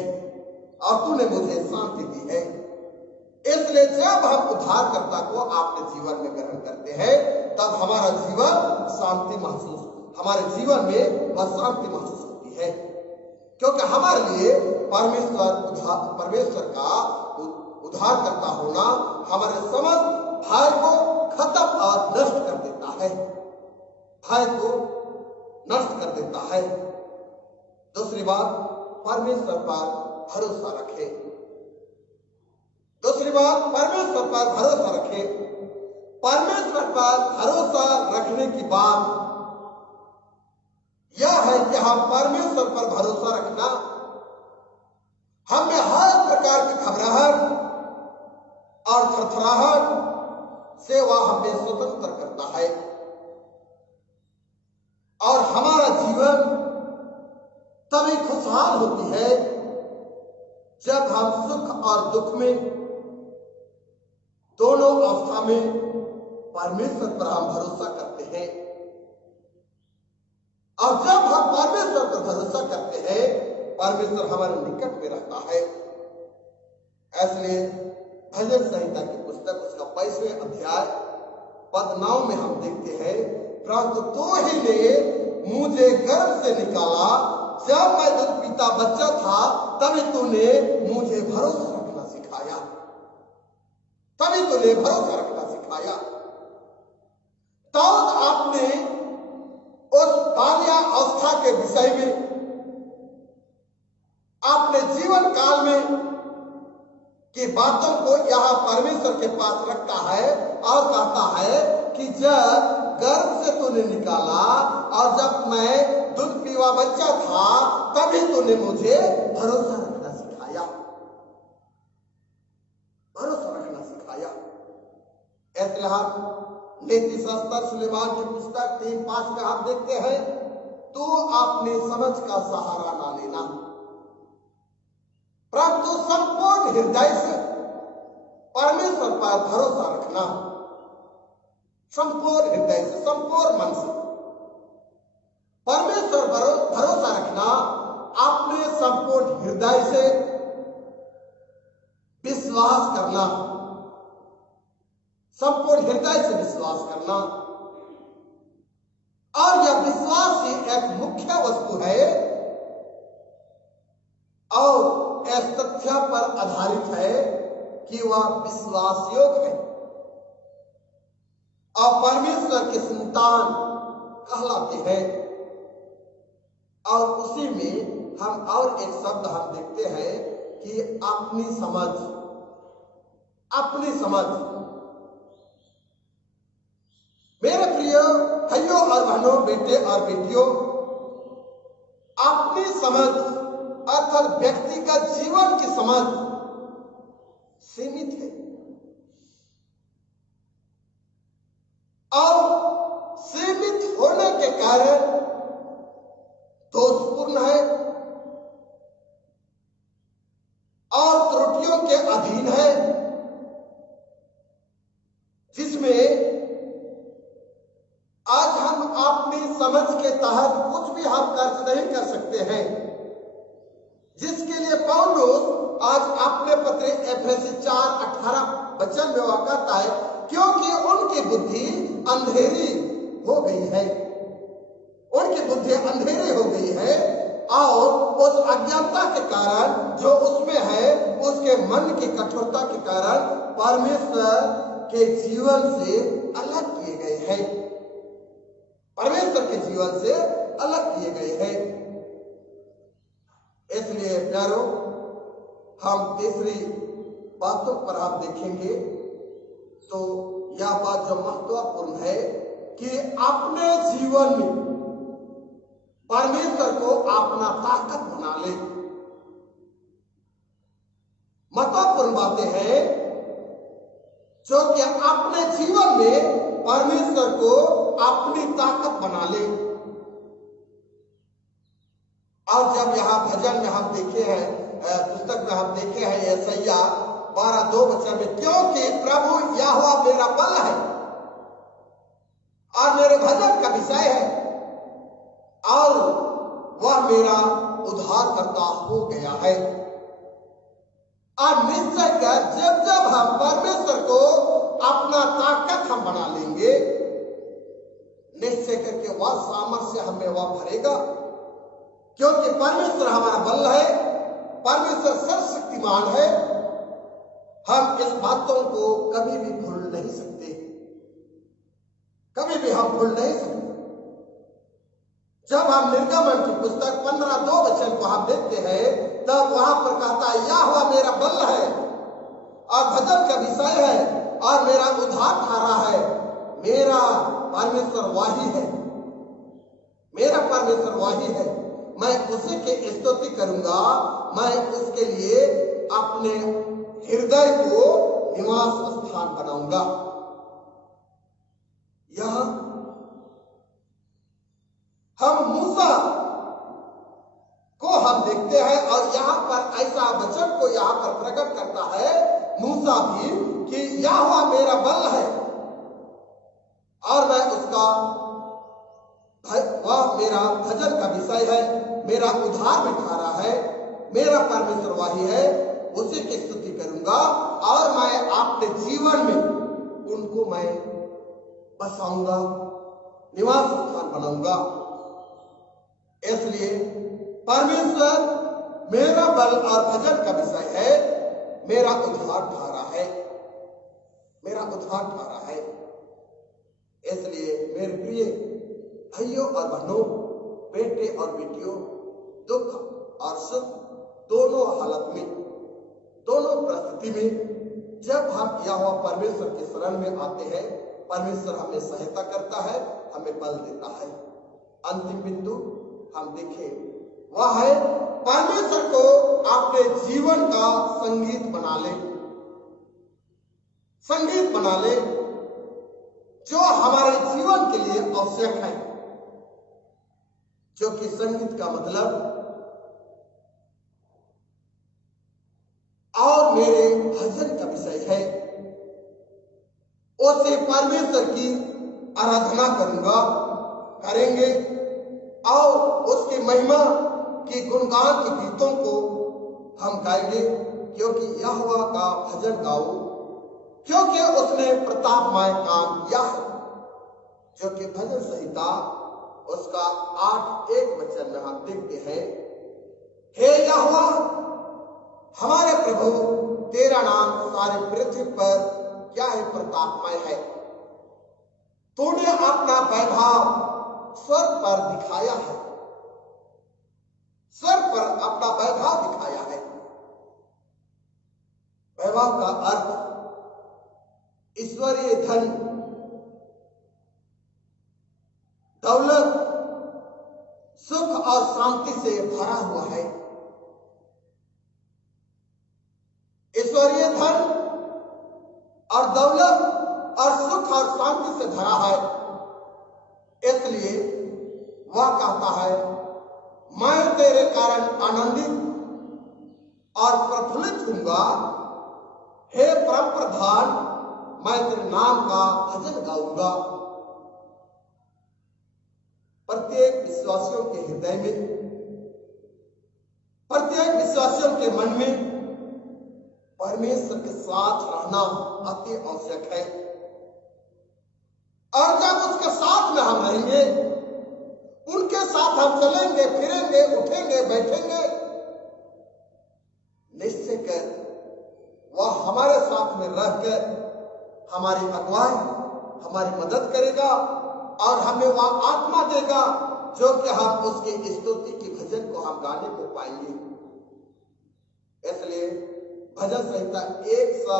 और तूने मुझे शांति दी है। इसलिए जब हम उद्धारकर्ता को अपने जीवन में ग्रहण करते हैं, तब हमारा जीवन शांति महसूस, हमारे जीवन में वह शांति महसूस होती है, क्योंकि हमारे लिए परमेश्वर का उद्धारकर्ता होना हमारे समस्त भय को खत्म और नष्ट कर देता है, भय को नष्ट कर देता है। दूसरी बात, परमेश्वर पर भरोसा रखें। दूसरी बात, परमेश्वर पर भरोसा रखें। परमेश्वर पर भरोसा रखने की बात यह है कि हम परमेश्वर पर भरोसा रखना हमें हर प्रकार की घबराहट और थरथराहट से वह हमें स्वतंत्र करता है, और हमारा जीवन तभी खुशहाल होती है जब हम सुख और दुख में दोनों अवस्था में परमेश्वर पर हम भरोसा करते हैं। और जब हम परमेश्वर पर भरोसा करते हैं, परमेश्वर हमारे निकट में रहता है। इसलिए भजन संहिता की पुस्तक उसका 22वें अध्याय पद 9 में हम देखते हैं, परंतु तू ही ने मुझे गर्भ से निकाला, जब मैं दूध पीता बच्चा था, तभी तूने मुझे भरोसा रखना सिखाया, तभी तूने भरोसा रखना सिखाया। दाऊद आपने उस बाल्या अवस्था के विषय में अपने जीवन काल में की बातों को यहां परमेश्वर के पास रखता है और कहता है कि जब गर्भ से तूने निकाला और जब मैं दूध पीवा बच्चा था, तभी तूने मुझे भरोसा रखना सिखाया, भरोसा रखना सिखाया। इसलिए हम नीति शास्त्र सुलेमान की पुस्तक 3:5 में हम देखते हैं, तू अपनी समझ का सहारा ना लेना, परंतु संपूर्ण हृदय से परमेश्वर पर भरोसा रखना, संपूर्ण हृदय से, संपूर्ण मन से परमेश्वर पर भरोसा रखना, अपने संपूर्ण हृदय से विश्वास करना, संपूर्ण हृदय से विश्वास करना, और यह विश्वास पर आधारित है कि वह विश्वास योग्य है और परमेश्वर के संतान कहलाते हैं। और उसी में हम और एक शब्द हम देखते हैं कि अपनी समझ, अपनी समझ। मेरे प्रिय भाइयों और बहनों, बेटे और बेटियों, अपनी समझ अर्थात व्यक्तिगत जीवन की समझ सीमित है और सीमित होने के कारण दोषपूर्ण है और त्रुटियों के अधीन है, जिसमें आज हम अपनी समझ के तहत कुछ भी हम कार्य नहीं कर सकते हैं, जिसके लिए पौलुस आज अपने पत्र एफएसी 4:18 वचन में वह कहता है, क्योंकि उनकी बुद्धि अंधेरी हो गई है, उनकी बुद्धि अंधेरी हो गई है और उस अज्ञानता के कारण जो उसमें है, उसके मन की कठोरता के कारण परमेश्वर के जीवन से अलग किए गए हैं, परमेश्वर के जीवन से अलग किए गए हैं। इसलिए प्यारो, हम तीसरी बातों पर हम देखेंगे तो यह बात जो महत्वपूर्ण है कि अपने जीवन में परमेश्वर को अपना ताकत बना ले। महत्वपूर्ण बातें हैं जो कि अपने जीवन में परमेश्वर को अपनी ताकत बना ले। और जब यहां भजन में हम देखे हैं, पुस्तक में हम देखे हैं यशायाह 12:2 वचन में, क्योंकि प्रभु यहोवा मेरा बल है और मेरे भजन का विषय है और वह मेरा उद्धार करता हो गया है। और निश्चय कर जब जब हम परमेश्वर को अपना ताकत हम बना लेंगे, निश्चय करके वह सामर्थ्य हमें वह भरेगा, क्योंकि परमेश्वर हमारा बल है, परमेश्वर सर्वशक्तिमान है। हम इस बातों को कभी भी भूल नहीं सकते, कभी भी हम भूल नहीं सकते। जब हम निर्गमन की पुस्तक 15:2 वचन को हम देखते हैं, तब वहां पर कहता है, यहोवा मेरा बल है और भजन का विषय है और मेरा उद्धार धारा है। मेरा परमेश्वर वही है, मेरा परमेश्वर वही है। मैं उसी की स्तुति करूंगा, मैं उसके लिए अपने हृदय को निवास स्थान बनाऊंगा। यह हम मूसा को हम देखते हैं और यहां पर ऐसा वचन को यहां पर प्रकट करता है मूसा भी कि यहोवा मेरा बल है और मैं उसका, वह मेरा भजन का विषय है, मेरा उद्धार में धारा है, मेरा परमेश्वर वही है, उसी की स्तुति करूंगा और मैं अपने जीवन में उनको मैं बसाऊंगा, निवास स्थान बनाऊंगा। इसलिए परमेश्वर मेरा बल और भजन का विषय है, मेरा उद्धार धारा है, मेरा उद्धार धारा है। इसलिए मेरे प्रिय भाइयों और बहनों, बेटे और बेटियों, दुख और सुख दोनों हालत में, दोनों परिस्थिति में जब हम यहोवा परमेश्वर के शरण में आते हैं, परमेश्वर हमें सहायता करता है, हमें बल देता है। अंतिम बिंदु हम देखें वह है परमेश्वर को अपने जीवन का संगीत बना ले, संगीत बना ले जो हमारे जीवन के लिए आवश्यक है, जो कि संगीत का मतलब और मेरे भजन का विषय है। उसे परमेश्वर की आराधना करूंगा, करेंगे और उसकी महिमा की गुणगान के गीतों को हम गाएंगे, क्योंकि यहोवा का भजन गाओ, क्योंकि उसने प्रतापमय काम किया है, जो कि भजन संहिता उसका 8:1 वचन में हम देखते हैं, हे यहोवा हमारे प्रभु तेरा नाम सारे पृथ्वी पर क्या है प्रतापमय है। तूने अपना वैभव स्वर्ग पर दिखाया है, स्वर्ग पर अपना वैभव दिखाया है। वैभव का अर्थ ईश्वरीय धन, दौलत, सुख और शांति से भरा हुआ है। ईश्वरीय धन और दौलत और सुख और शांति से भरा है, इसलिए वह कहता है मैं तेरे कारण आनंदित और प्रफुल्लित हूंगा। हे परम प्रधान, मैं तेरे नाम का भजन गाऊंगा। प्रत्येक विश्वासियों के हृदय में, प्रत्येक विश्वासियों के मन में परमेश्वर के साथ रहना अति आवश्यक है। और जब उसके साथ में हम रहेंगे, उनके साथ हम चलेंगे, फिरेंगे, उठेंगे, बैठेंगे, निश्चय कर वह हमारे साथ में रहकर हमारी अगुवाई, हमारी मदद करेगा और हमें वह आत्मा देगा जो कि हम उसकी स्तुति की भजन को हम गाने को पाएंगे। इसलिए भजन संहिता 100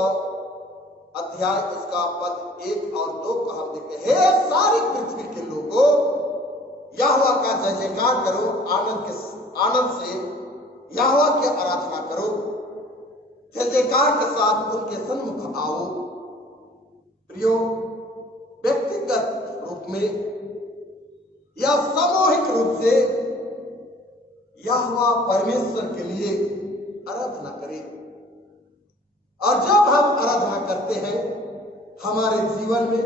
अध्याय उसका पद 1 और 2 को हम देखते हैं। हे सारी पृथ्वी के लोगों, यहोवा का जय जयकार करो, आनंद से यहोवा की आराधना करो, जय जयकार के साथ उनके सन्मुख आओ। प्रियो, व्यक्तिगत रूप में या सामूहिक रूप से यहोवा परमेश्वर के लिए आराधना करें। और जब हम आराधना करते हैं, हमारे जीवन में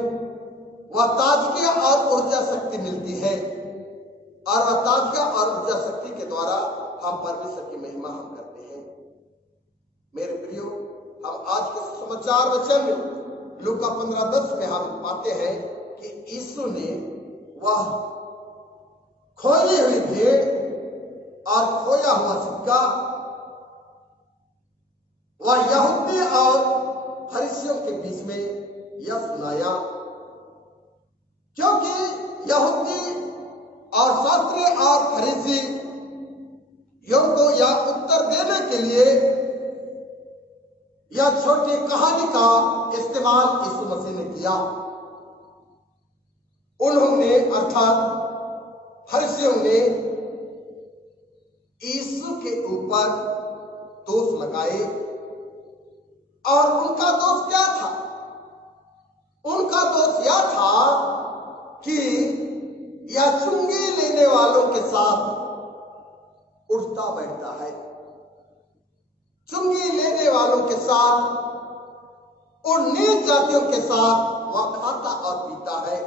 वह ताजगी और ऊर्जा शक्ति मिलती है, और वह ताजगी और ऊर्जा शक्ति के द्वारा हम परमेश्वर की महिमा हम करते हैं। मेरे प्रियो, हम आज के समाचार वचन में लूका 15:10 में हम पाते हैं कि यीशु ने वह खोई हुई भेड़ और खोया हुआ सिक्का वह यहूदी और फरीसियों के बीच में यह सुनाया, क्योंकि यहूदी और शास्त्री और फरीसी को यह उत्तर देने के लिए यह छोटी कहानी का इस्तेमाल यीशु मसीह ने किया। उन्होंने अर्थात फरीसियों ने यीशु के ऊपर दोष लगाए। और उनका दोष क्या था? उनका दोष यह था कि यह चुंगी लेने वालों के साथ उठता बैठता है, चुंगी लेने वालों के साथ और नीच जातियों के साथ वह खाता और पीता है।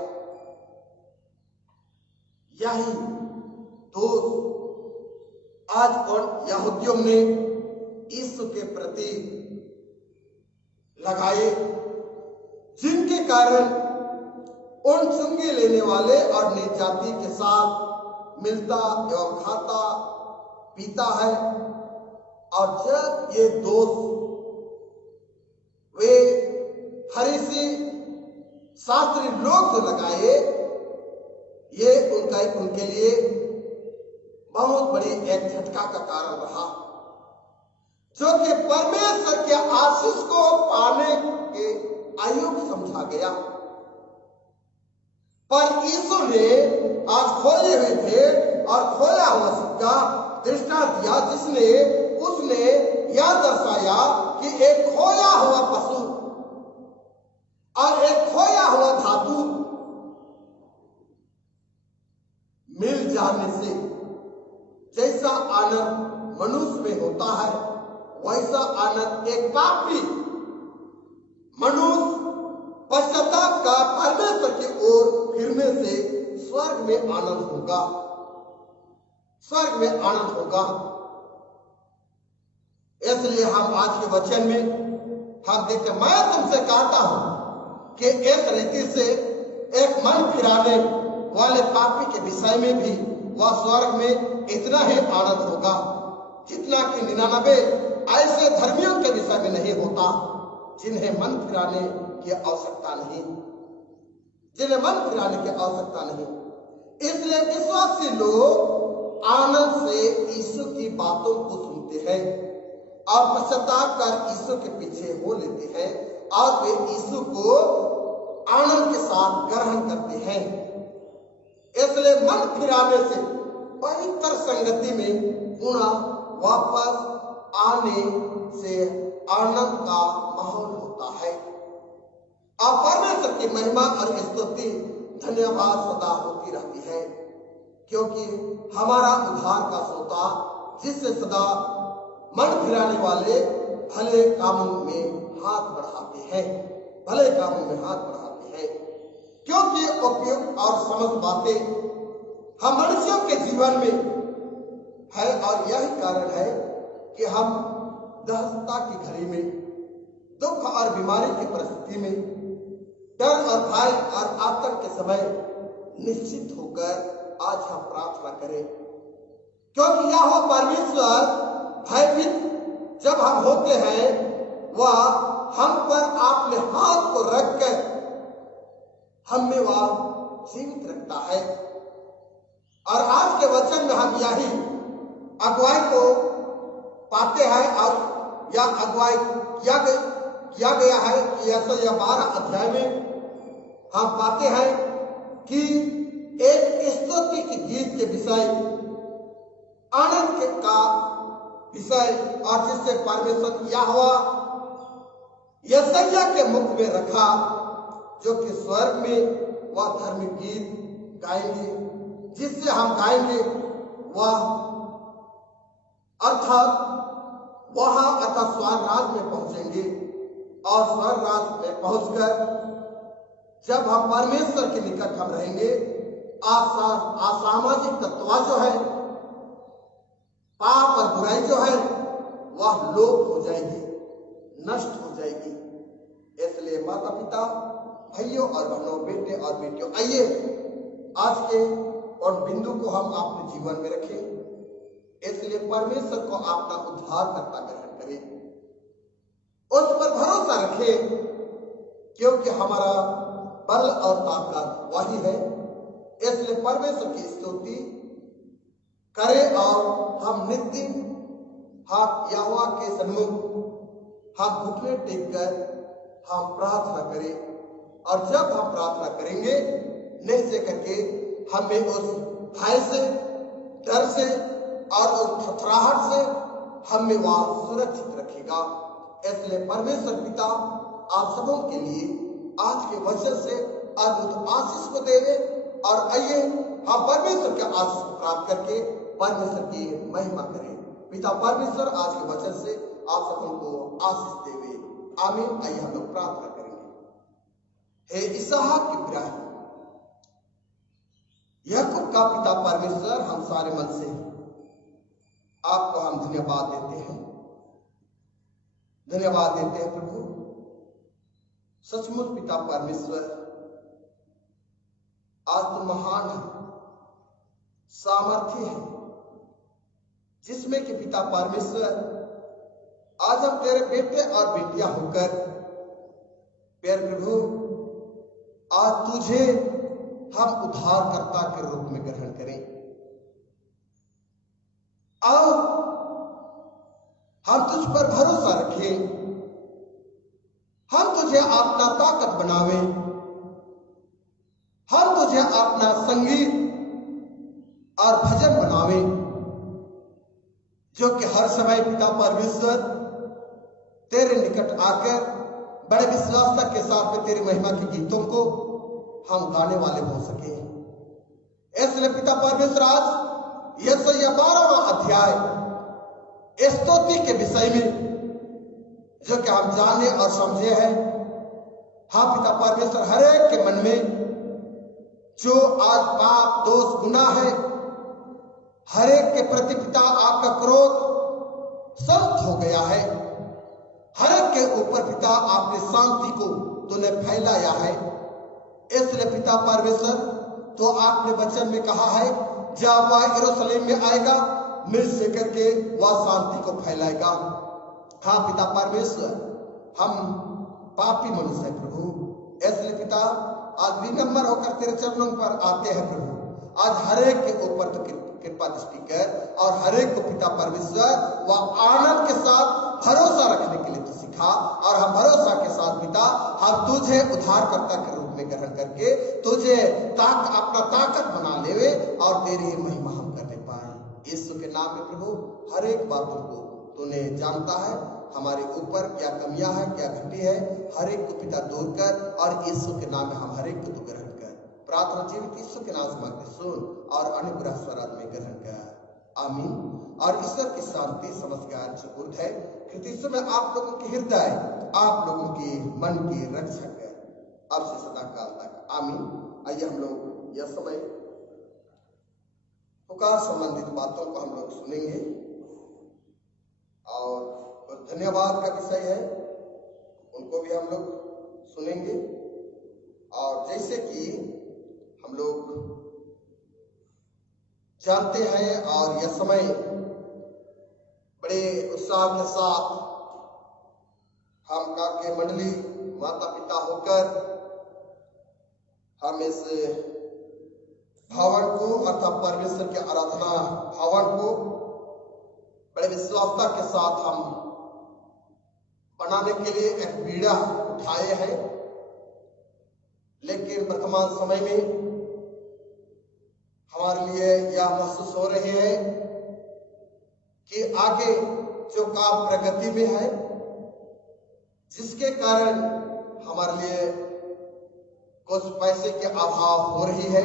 यही दोष आज उन यहूदियों ने यीशु के प्रति लगाए, जिनके कारण उन चुंगी लेने वाले और नीच जाति के साथ मिलता एवं खाता पीता है। और जब ये दोष वे फरीसी शास्त्री लोग जो लगाए, ये उनके लिए बहुत बड़ी एक झटका का कारण रहा, जो कि परमेश्वर के आशीष को पाने के अयोग्य समझा गया। पर यीशु ने आज खोई हुई भेड़ और खोया हुआ सिक्का दृष्टांत दिया, जिसने उसने यह दर्शाया कि एक खोया हुआ पशु और एक खोया हुआ धातु मिल जाने से जैसा आनंद मनुष्य में होता है, वैसा आनंद एक पापी मनुष्य पश्चाताप का परमेश्वर की ओर फिरने से स्वर्ग में आनंद होगा, स्वर्ग में आनंद होगा। इसलिए हम आज के वचन में हम देखते, मैं तुमसे कहता हूं कि इस रीति से एक मन फिराने वाले पापी के विषय में भी वह स्वर्ग में इतना ही आनंद होगा जितना कि 99 ऐसे धर्मियों के विषय में नहीं होता जिन्हें मन फिराने की आवश्यकता नहीं, जिन्हें मन फिराने की आवश्यकता नहीं। इसलिए विश्वासी लोग आनंद से यीशु की बातों को सुनते हैं और पश्चाताप कर यीशु के पीछे हो लेते हैं और वे यीशु को आनंद के साथ ग्रहण करते हैं। इसलिए मन फिराने से पवित्र संगति में पुनः वापस आने से आनंद का माहौल होता है और परमेश्वर की महिमा और स्तुति धन्यवाद सदा होती रहती है, क्योंकि हमारा उद्धार का सोता जिससे सदा मन फिराने वाले भले कामों में हाथ बढ़ाते हैं, भले कामों में हाथ बढ़ाते हैं, क्योंकि उपयुक्त और समझ बातें हम मनुष्यों के जीवन में है और यही कारण है कि हम दहशता की घड़ी में, दुख और बीमारी की परिस्थिति में, डर और भय और आतंक के समय निश्चित होकर आज हम प्रार्थना करें, क्योंकि यह परमेश्वर भयभीत जब हम होते हैं वह हम पर अपने हाथ को रखकर हमें वह जीवित रखता है। और आज के वचन में हम यही अगुवाई को पाते हैं और यह अगुवाई किया गया है कि ऐसा 12 अध्याय में हम पाते हैं कि एक स्तुति के गीत के विषय, आनंद के का विषय, और जिससे परमेश्वर यहोवा यशायाह के मुख में रखा, जो कि स्वर्ग में वह धार्मिक गीत गाएंगे, जिससे हम गाएंगे वह अर्थात वहां अर्थात स्वर्ग राज में पहुंचेंगे और स्वर्ग राज में पहुंचकर जब हम परमेश्वर के निकट हम रहेंगे, असामाजिक तत्व जो है, पाप और बुराई जो है वह लोप हो जाएगी, नष्ट हो जाएगी। इसलिए माता पिता, भाइयों और बहनों, बेटे और बेटियों, आइए आज के और बिंदु को हम अपने जीवन में रखें। इसलिए परमेश्वर को अपना उद्धारकर्ता ग्रहण करें, उस पर भरोसा रखें, क्योंकि हमारा बल और ताकत वही है। इसलिए परमेश्वर की स्तुति करें और हम नित्य हम यहोवा के सन्मुख हम घुटने टेक कर हम प्रार्थना करें। और जब हम प्रार्थना करेंगे निश्चय करके हमें उस भय से, डर से और उस थथराहट से हमें वह सुरक्षित रखेगा। इसलिए परमेश्वर पिता आप सबों के लिए आज के वचन से अद्भुत आशीष को देवे और आइए हम परमेश्वर के आशीष को प्राप्त करके परमेश्वर की महिमा करें। पिता परमेश्वर आज के वचन से आप सबों को आशीष देवे, आमीन। आइए हम लोग प्रार्थना करेंगे। हे इसहाक इब्राहिम याकूब का पिता परमेश्वर, हम सारे मन से आपको हम धन्यवाद देते हैं, धन्यवाद देते हैं प्रभु। सचमुच पिता परमेश्वर आज तुम महान है, सामर्थ्य है, जिसमें कि पिता परमेश्वर आज हम तेरे बेटे और बेटियां होकर प्यारे प्रभु आज तुझे हम उद्धारकर्ता के रूप में ग्रहण करें और हम तुझ पर भरोसा रखें, हम तुझे अपना ताकत बनावे, हम तुझे अपना संगीत और भजन बनावे, जो कि हर समय पिता परमेश्वर तेरे निकट आकर बड़े विश्वासता के साथ में तेरी महिमा के गीतों को हम गाने वाले हो सके। इसलिए पिता परमेश्वर आज यशायाह 12वां अध्याय स्तुति के विषय में जो कि हम जाने और समझे हैं, हाँ पिता परमेश्वर हर एक के मन में जो आज पाप दोष गुनाह है, हर एक के प्रति पिता आपका क्रोध संत हो गया है, हर एक के ऊपर पिता आपने शांति को तूने फैलाया है। इसलिए पिता परमेश्वर तो आपने वचन में कहा है, जब वह यरूशलेम में आएगा मिल करके वह शांति को फैलाएगा। हाँ पिता परमेश्वर, हम पापी मनुष्य है प्रभु, इसलिए पिता आज विनम्र होकर तेरे चरणों पर आते हैं प्रभु। आज हरेक के ऊपर तो कृपा दृष्टि कर और हरेक को पिता परमेश्वर वह आनंद के साथ भरोसा रखने के लिए तू सिखा, और हम भरोसा के साथ पिता हम तुझे उद्धारकर्ता के रूप में ग्रहण करके तुझे अपना ताकत बना लेवे और तेरी ही महिमा हम करने पाए। यीशु के नाम में प्रभु हर एक बातों को तूने जानता है, हमारे ऊपर क्या कमियां है क्या घटी है, हर एक को पिता दूर कर, और यीशु के नाम में हम हर एक को तू ग्रहण कर। प्रार्थना जीवित यीशु के नाम से मांगते सुन और अनुग्रह स्वराज में ग्रहण कर, आमीन। और ईश्वर की शांति समझ के आज सुपुर्द है कृतियों में आप लोगों के हृदय, आप लोगों की मन की रक्षा कर अब से सदा काल तक, आमीन। आइए हम लोग यह समय पुकार संबंधित बातों को हम लोग सुनेंगे, और धन्यवाद का विषय है उनको भी हम लोग सुनेंगे। और जैसे कि हम लोग जानते हैं और यह समय बड़े उत्साह के साथ हम कार्य मंडली माता पिता होकर हम इस भवन को अर्थात परमेश्वर के आराधना भवन को बड़े विश्वासता के साथ हम बनाने के लिए एक बीड़ा उठाए हैं। लेकिन वर्तमान समय में हमारे लिए यह महसूस हो रहे हैं कि आगे जो काम प्रगति में है, जिसके कारण हमारे लिए कुछ पैसे के अभाव हो रही है,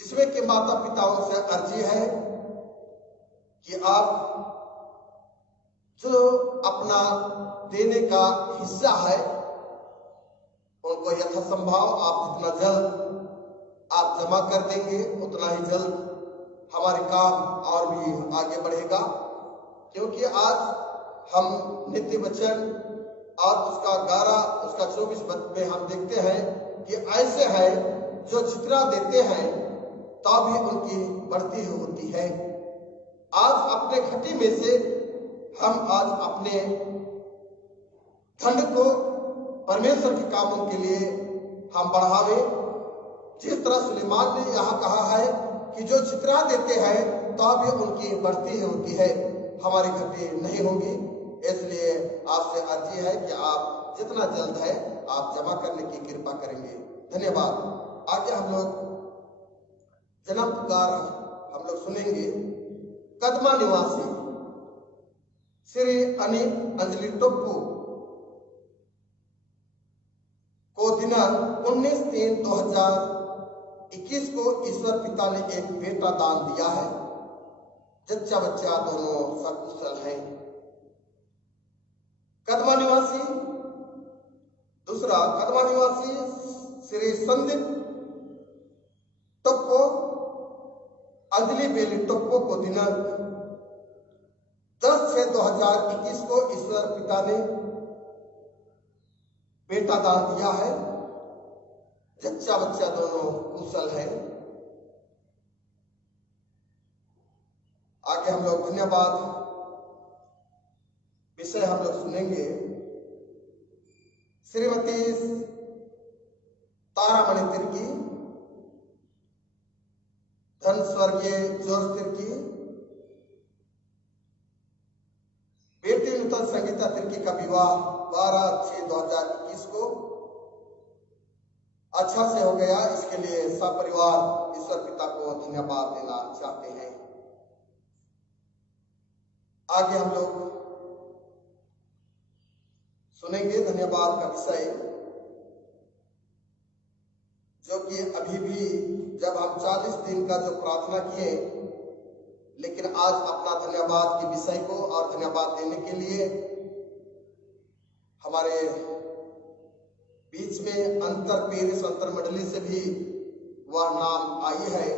जिसमें कि माता पिताओं से अर्जी है कि आप जो अपना देने का हिस्सा है उनको यथासंभव आप जितना जल्द आप जमा कर देंगे उतना ही जल्द हमारे काम और भी आगे बढ़ेगा। क्योंकि आज हम नित्य वचन और उसका 11 उसका 24 में हम देखते हैं कि ऐसे हैं जो जितना देते हैं तभी उनकी बढ़ती होती है। आज अपने घटी में से हम आज अपने धन को परमेश्वर के कामों के लिए हम बढ़ावे। जिस तरह सुलेमान ने यहाँ कहा है कि जो जितना देते हैं तो भी उनकी बढ़ती होती है, हमारी घटी नहीं होगी। इसलिए आपसे अर्जी है कि आप जितना जल्द है आप जमा करने की कृपा करेंगे। धन्यवाद। आगे हम लोग जन्म पुकार हम लोग सुनेंगे। कदमा निवासी श्री अंजलि टप्पू को दिनांक 19/3/2021 को ईश्वर पिता ने एक बेटा दान दिया है। जच्चा बच्चा दोनों सकुशल हैं। कदमा निवासी दूसरा कदमा निवासी श्री संदीप टप्पो अंजलि बेली टप्पो को दिनांक 10/6/2021 को ईश्वर पिता ने बेटा दान दिया है। जच्चा बच्चा दोनों कुशल है। आगे हम लोग धन्यवाद विषय हम लोग सुनेंगे। श्रीमती तारामणि तिर्की, धन स्वर्गीय जॉर्ज तिर्की, बेटी नूतन संगीता तिर्की का विवाह 12/6/2021 को अच्छा से हो गया। इसके लिए सब परिवार ईश्वर पिता को धन्यवाद देना चाहते हैं। आगे हम लोग सुनेंगे धन्यवाद का विषय, जो कि अभी भी जब हम 40 दिन का जो प्रार्थना किए, लेकिन आज अपना धन्यवाद के विषय को और धन्यवाद देने के लिए हमारे बीच में अंतर पेरिस अंतर मंडली से भी वह नाम आई है,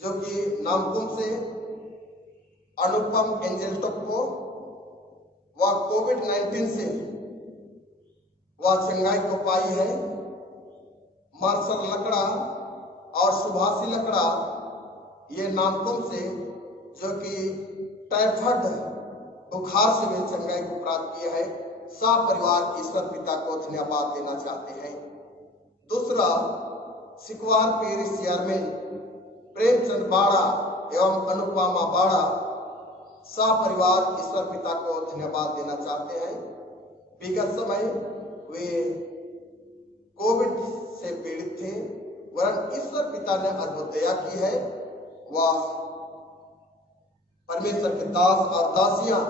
जो कि नामकुम से अनुपम एंजल टप्पो, वह कोविड-19 से वह चंगाई को पाई है। मार्शल लकड़ा और सुभाषी लकड़ा ये नामकुम से जो कि टाइफाइड बुखार से वे चंगाई को प्राप्त किया है, सब परिवार ईश्वर पिता को धन्यवाद देना चाहते हैं। दूसरा, सिकवार पेरिस चेयरमैन प्रेमचंद बाड़ा एवं अनुपमा बाड़ा, सब परिवार ईश्वर पिता को धन्यवाद देना चाहते हैं। विगत समय वे कोविड से पीड़ित थे, वरन ईश्वर पिता ने अद्भुत दया की है। वह परमेश्वर के दास और दासियां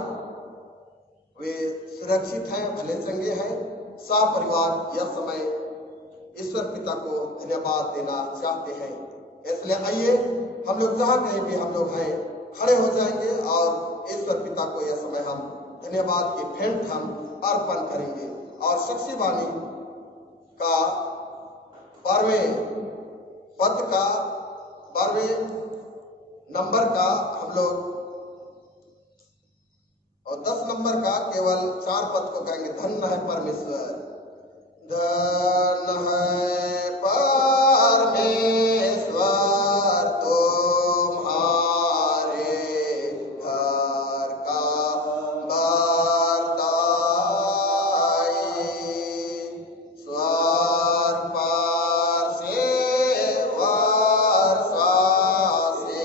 वे सुरक्षित हैं, भले चंगे हैं। सब परिवार यह समय ईश्वर पिता को धन्यवाद देना चाहते हैं। इसलिए आइए हम लोग जहाँ कहीं भी हम लोग हैं खड़े हो जाएंगे और ईश्वर पिता को यह समय हम धन्यवाद की भेंट हम अर्पण करेंगे। और साक्षी वाणी का 12वें पद का 12वें नंबर का हम लोग और 10 नंबर का केवल 4 पद को कहेंगे। धन्य है परमेश्वर, धन्य है परमेश्वर तुम्हारे घर का बरताई, स्वर्ग पर से वर्षा से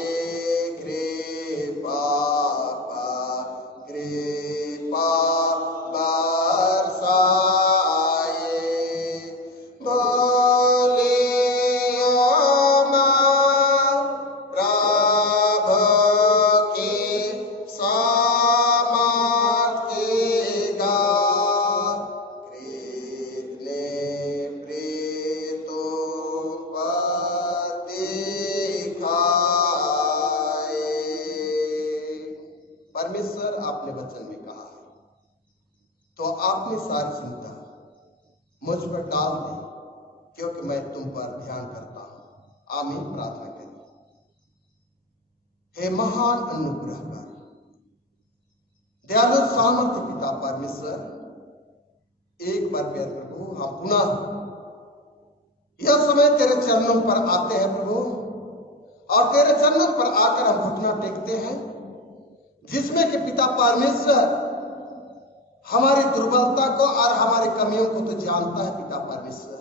कृपा परमेश्वर आपने वचन में कहा है, तो आपने सारी चिंता मुझ पर डाल दी, क्योंकि मैं तुम पर ध्यान करता हूं। आमीन। प्रार्थना करें। हे महान अनुग्रहकारी दयालु सामर्थ्य पिता परमेश्वर, एक बार प्यार प्रभु हम पुनः यह समय तेरे चरणों पर आते हैं प्रभु, और तेरे चरणों पर आकर हम घुटना टेकते हैं, जिसमें कि पिता परमेश्वर हमारी दुर्बलता को और हमारी कमियों को तो जानता है पिता परमेश्वर।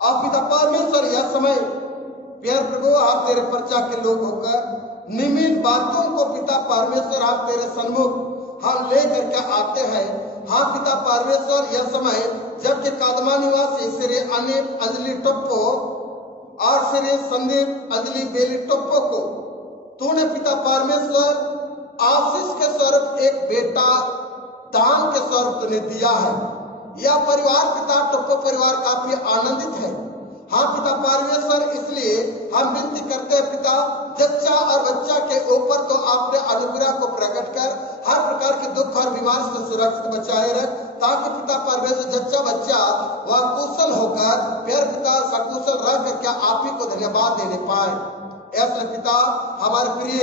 और पिता परमेश्वर यह समय प्यार प्रभु आप तेरे प्रजा के लोग होकर निम्न बातों को पिता परमेश्वर आप तेरे सन्मुख हम ले करके आते हैं। हाँ पिता परमेश्वर यह समय जबकि कादमा निवासी श्री अनिप अंजलि टप्पो और श्री संदीप अंजलि बेली टप्पो को तूने पिता परमेश्वर आशीष के स्वरूप एक बेटा दान के स्वरूप तूने दिया है। यह परिवार पिता टप्पो परिवार काफी आनंदित है। हाँ पिता परमेश्वर, इसलिए हम विनती करते हैं पिता, जच्चा और बच्चा के ऊपर तो आपने अनुग्रह को प्रकट कर हर प्रकार के दुख और बीमारी से सुरक्षित बचाए रख, ताकि पिता परमेश्वर जच्चा बच्चा वह कुशल होकर प्यार पिता सकुशल रह कर क्या आप ही को धन्यवाद देने पाए। ऐसे पिता हमारे प्रिय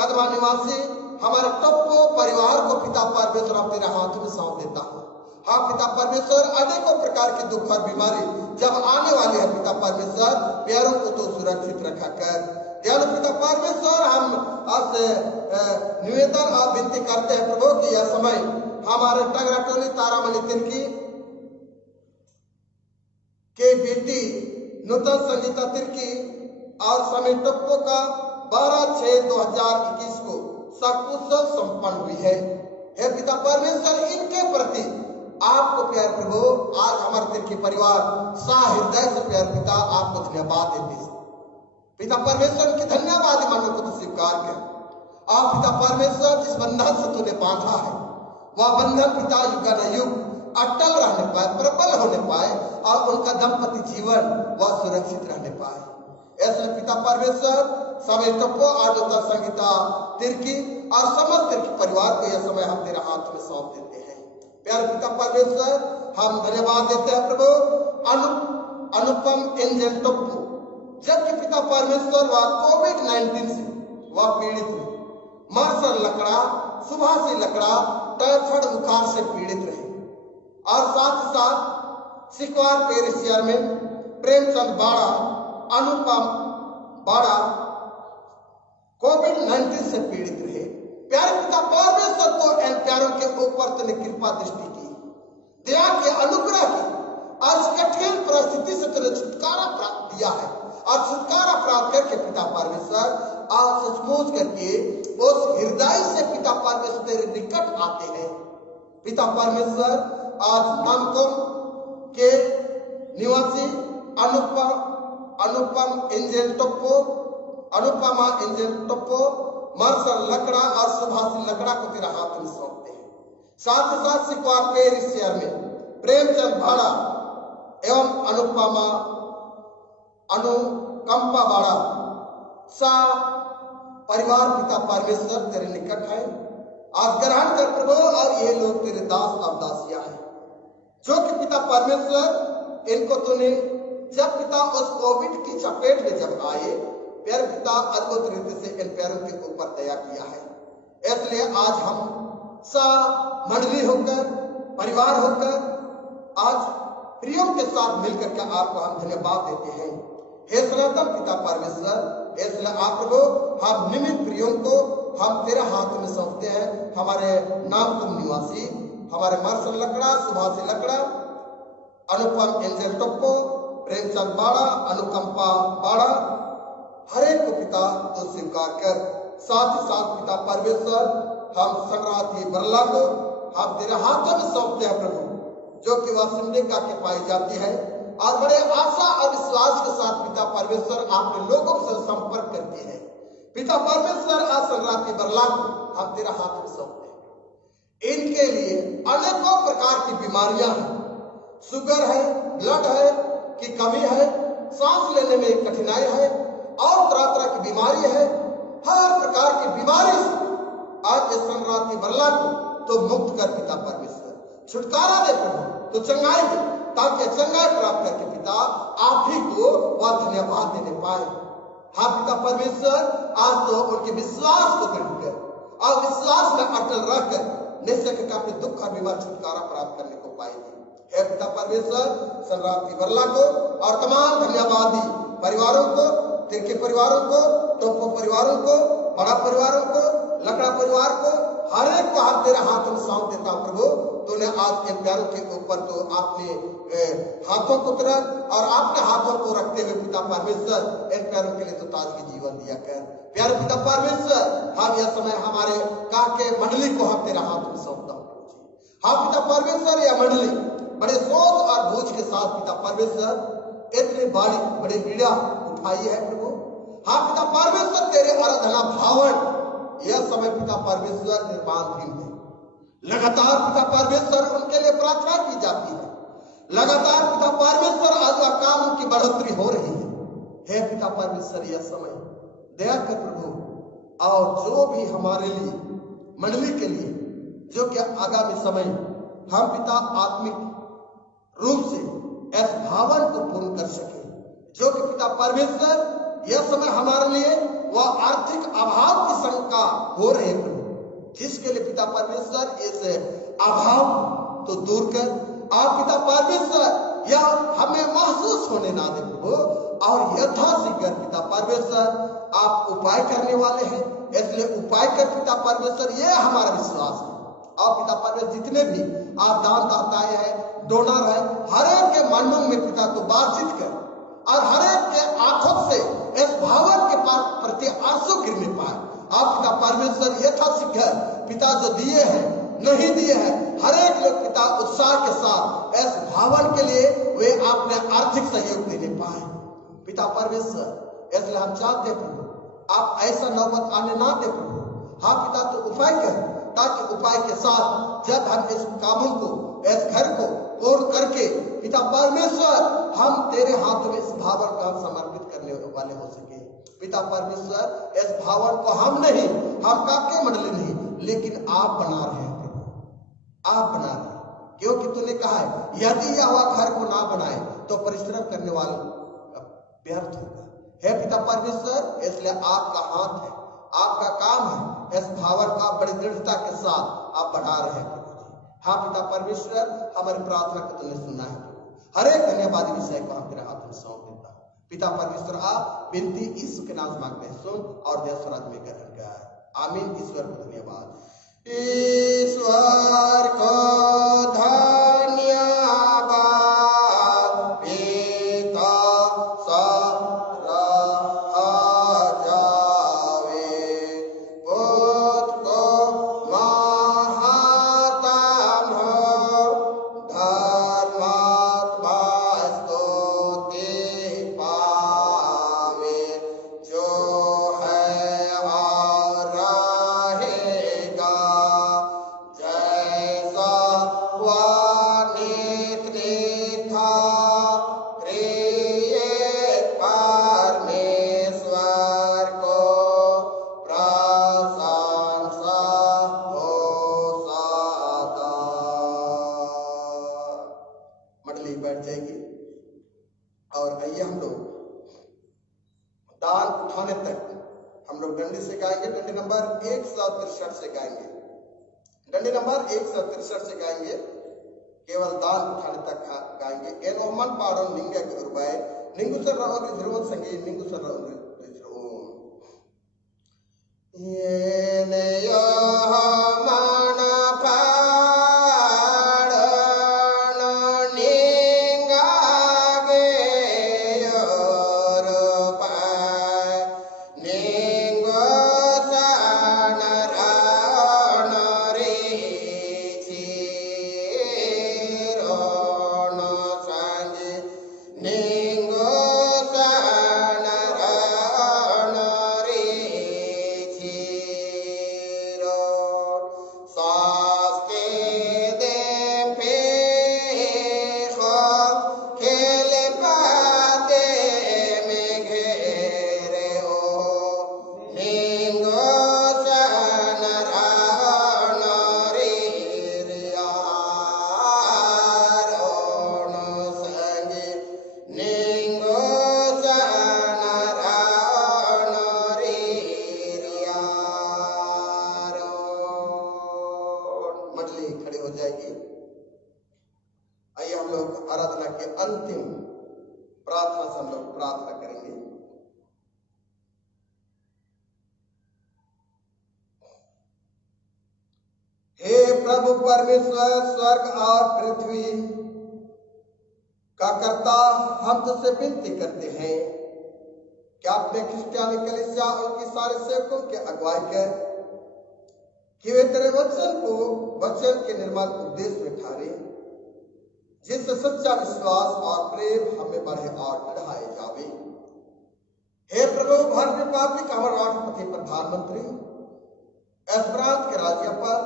कदमा निवासी हमारे टप्पो परिवार को पिता परमेश्वर आप तेरे हाथों में सौंप देता हूँ। हाँ पिता परमेश्वर, अनेकों प्रकार की दुख और बीमारी जब आने वाली है पिता परमेश्वर, प्यारों को तो सुरक्षित रखा कर। दयालु पिता परमेश्वर, हम आपसे निवेदन और विनती करते हैं प्रभु कि यह समय हमारे टगरा टोली तारामणि तिर्की के बेटी नूतन संगीता तिर्की और समय टप्पो का 12/6/2021 को सकुशल संपन्न हुई है। हे पिता परमेश्वर, इनके प्रति आपको प्यार प्रभु आज हमारे तिर्की परिवार हृदय से प्यार पिता आपको धन्यवाद देते हैं। पिता परमेश्वर की धन्यवाद मानो को तो स्वीकार कर। आप पिता परमेश्वर जिस बंधन से तूने बांधा है वह बंधन पिता युगानुयुग अटल रहने पाए, प्रबल होने पाए और उनका दंपति जीवन वह सुरक्षित रहने पाए। ऐसे पिता परमेश्वर समय टप्पो आदोता संगीता तिर्की और समस्त तिर्की परिवार को यह समय हम तेरे हाथ में सौंप देते हैं। प्यारे पिता परमेश्वर, हम धन्यवाद देते हैं प्रभु अनुपम एंजल टप्पो, जबकि पिता परमेश्वर वह कोविड-19 से वह पीड़ित हुए, मार्शल लकड़ा सुभाषी लकड़ा टाइफाइड बुखार से पीड़ित रहे, और साथ ही साथ सिकवार पेरिस चेयरमैन प्रेमचंद बाड़ा अनुपम बाड़ा से पीड़ित रहे। प्यारे पिता परमेश्वर तो इन प्यारों के ऊपर तूने कृपा दृष्टि की, दया की, अनुग्रह की। आज कठिन परिस्थिति से तूने छुटकारा प्राप्त दिया है और छुटकारा प्राप्त करके पिता परमेश्वर आज सचमुच करके उस हृदय से पिता परमेश्वर तेरे निकट आते हैं। पिता परमेश्वर आज नामकुम के निवासी अनुपमा एंजल टप्पो, मार्शल लकड़ा और सुभाषी लकड़ा को तेरा हाथ में सौंपते हैं। साथ ही साथ सिकवार पेरिस शहर में प्रेमचंद भाड़ा एवं अनुकंपा भाड़ा सा परिवार पिता परमेश्वर तेरे निकट है। आज ग्रहण कर प्रभु, और ये लोग तेरे दास और दासियां हैं जो कि पिता परमेश्वर इनको तूने जब पिता उस कोविड की चपेट में जब आए, प्यारे पिता अद्भुत रीति से इन पैरों के ऊपर दया किया है। इसलिए आज हम सा मंडली होकर, परिवार होकर, आज प्रियों के साथ मिलकर के आपको हम धन्यवाद देते हैं। हे सनातन पिता परमेश्वर, इसलिए आप प्रभु हम निमित्त प्रियों को हम तेरे हाथ में सौंपते हैं। हमारे नामकुम निवासी, हमारे मार्शल लकड़ा, सुभाषी लकड़ा, अनुपम एंजल टप्पो, प्रेमचंद बाड़ा, अनुकंपा बाड़ा, हर एक को पिता तो स्वीकार कर। साथ ही साथ पिता परमेश्वर हम संग्राती बरला को हम तेरे हाथों में सौंपते हैं प्रभु, जो कि वह सिमडेगा के पाई जाती है और बड़े आशा और विश्वास के साथ पिता परमेश्वर आपके लोगों से संपर्क करती है। पिता परमेश्वर आज संग्राती बरला को हम तेरे हाथ में सौंपते हैं। इनके लिए अनेकों प्रकार की बीमारियां हैं, शुगर है, ब्लड है की कमी है, सांस लेने में कठिनाई है और तरह तरह की बीमारी है। हर प्रकार की बीमारी से आज इस संग्राती बरला को तो मुक्त कर पिता परमेश्वर, छुटकारा दे प्रभु, तो चंगाई दे, ताकि चंगाई प्राप्त करके पिता आप ही को वह धन्यवाद देने पाए। हाँ पिता परमेश्वर, आज तो उनके विश्वास को दृढ़ कर और विश्वास में अटल रहकर निश्चय के अपने दुख और बीमार छुटकारा प्राप्त करने को पाएगी। हे पिता परमेश्वर, संग्राती बरला को और तमाम धन्यवादी परिवारों को, तिरके परिवारों को, टोपो परिवारों को, बड़ा परिवारों को, लकड़ा परिवार को, हर एक को हम तेरे हाथों में सौंप देता प्रभु। तूने आज इन प्यारों के ऊपर तो आपने हाथों को रख और आपके हाथों को रखते हुए पिता परमेश्वर इन प्यारों के लिए तो ताजगी जीवन दिया कर। प्यारे पिता परमेश्वर, हम यह समय हमारे काके मंडली को हम तेरे हाथ में सौंपता हूँ। हाँ पिता परमेश्वर, यह मंडली बड़े सोच और बोझ के साथ पिता परमेश्वर इतने बड़े पीड़ा उठाई है प्रभु। हाँ पिता परमेश्वर, तेरे आराधना भावन यह समय पिता परमेश्वर निर्माणधीन है। लगातार पिता परमेश्वर उनके लिए प्रार्थना की जाती है। लगातार पिता परमेश्वर आज वह काम की बढ़ोतरी हो रही है। हे पिता परमेश्वर, यह समय दया कर प्रभु, और जो भी हमारे लिए मंडली के लिए जो कि आगामी समय हम पिता आत्मिक रूप से इस भावन को पूर्ण कर सके, जो कि पिता परमेश्वर यह समय हमारे लिए वह आर्थिक अभाव की शंका हो रही है प्रभु, जिसके लिए पिता परमेश्वर इस अभाव तो दूर कर, और पिता परमेश्वर यह हमें महसूस होने ना दे प्रभु, और यथाशीघ्र पिता परमेश्वर आप उपाय करने वाले हैं। इसलिए उपाय कर पिता परमेश्वर, यह हमारा विश्वास है। और पिता परमेश्वर, जितने भी आप दान दाताएं हैं, डोनर है, हर एक के मनों में पिता तो बातचीत कर, और हर एक के आंखों से इस भावन के पास प्रति आंसू गिरने पाए। आप पिता परमेश्वर यथाशीघ्र पिता जो दिए हैं नहीं दिए हैं, हर एक लोग पिता उत्साह के साथ इस भावन के लिए वे अपने आर्थिक सहयोग देने पाए पिता परमेश्वर। इसलिए हम चाहते प्रभु, आप ऐसा नौबत आने ना दे प्रभु। हाँ पिता, तो उपाय कर, ताकि उपाय के साथ जब हम इस कामों को, इस घर को पूर्ण करके पिता परमेश्वर हम तेरे हाथों में इस भावन को हम समर्पित करने वाले हो सके। पिता परमेश्वर, इस भावन को हम नहीं, हम काके मंडली नहीं, लेकिन आप बना रहे हैं प्रभु, आप बना रहे हैं, क्योंकि तूने कहा है यदि यह घर को ना बनाए तो परिश्रम करने वाला व्यर्थ होगा। हे पिता परमेश्वर, इसलिए आपका हाथ है, आपका काम है, इस भावन का बड़ी दृढ़ता के साथ आप बढ़ा रहे हैं प्रभु जी। हाँ पिता परमेश्वर, हमारी प्रार्थना को तूने सुना है प्रभु। हर एक धन्यवादी विषय को हम तेरे हाथ में सौंप देता हूँ पिता परमेश्वर। आप विनती यीशु के नाम मांगते हैं, सुन और देव स्वराज में ग्रहण कर। आमीन। ईश्वर को धन्यवाद। ईश्वर को धन्यवाद, पिता सराहा जावे, पुत्र को महातम हो, धर्मात्मा स्तुति पावे, जो है और रहेगा, जैसा वह नित्य था, त्रिएक परमेश्वर को प्रशंसा हो सदा। मंडली बैठ जाएगी और आइए हम लोग दान उठाने तक हम लोग डंडी से गाएंगे। डंडी नंबर 163 से गाएंगे। डंडी नंबर 163 से गाएंगे। केवल दान उठाने तक गाएंगे। एनो मन पाड़ो निंगे गुरुबाई निंगु सर राव रिजरो संगे निंगु सर राव रिजरो ये ने यो मन पाड़ो निंगा गे योरपाई निंगो सन राण रे चिरोण संगे निंगो सन राण रे चिरोण सास्के दे पे हो खेल पाते में घेरे हो निंगो सन राण रे रियारोण संगे निंगो सन राण रे रियारोण। मंडली खड़ी हो जाएगी। आइए हम लोग आराधना के अंतिम प्रार्थना से हम लोग प्रार्थना करेंगे। हे प्रभु परमेश्वर, स्वर्ग और पृथ्वी का कर्ता, हम तुझसे विनती करते हैं कि अपने क्रिस्टियानी कलीसिया उनकी सारे सेवकों के अगुवाई कर कि वे तेरे वचन के निर्मल उपदेश में ठहरे, जिससे सच्चा विश्वास और प्रेम हमें बढ़े और बढ़ाए जावे। हे प्रभु, भारत रिपब्लिक का हमारा राष्ट्रपति, प्रधानमंत्री, इस प्रांत के राज्यपाल,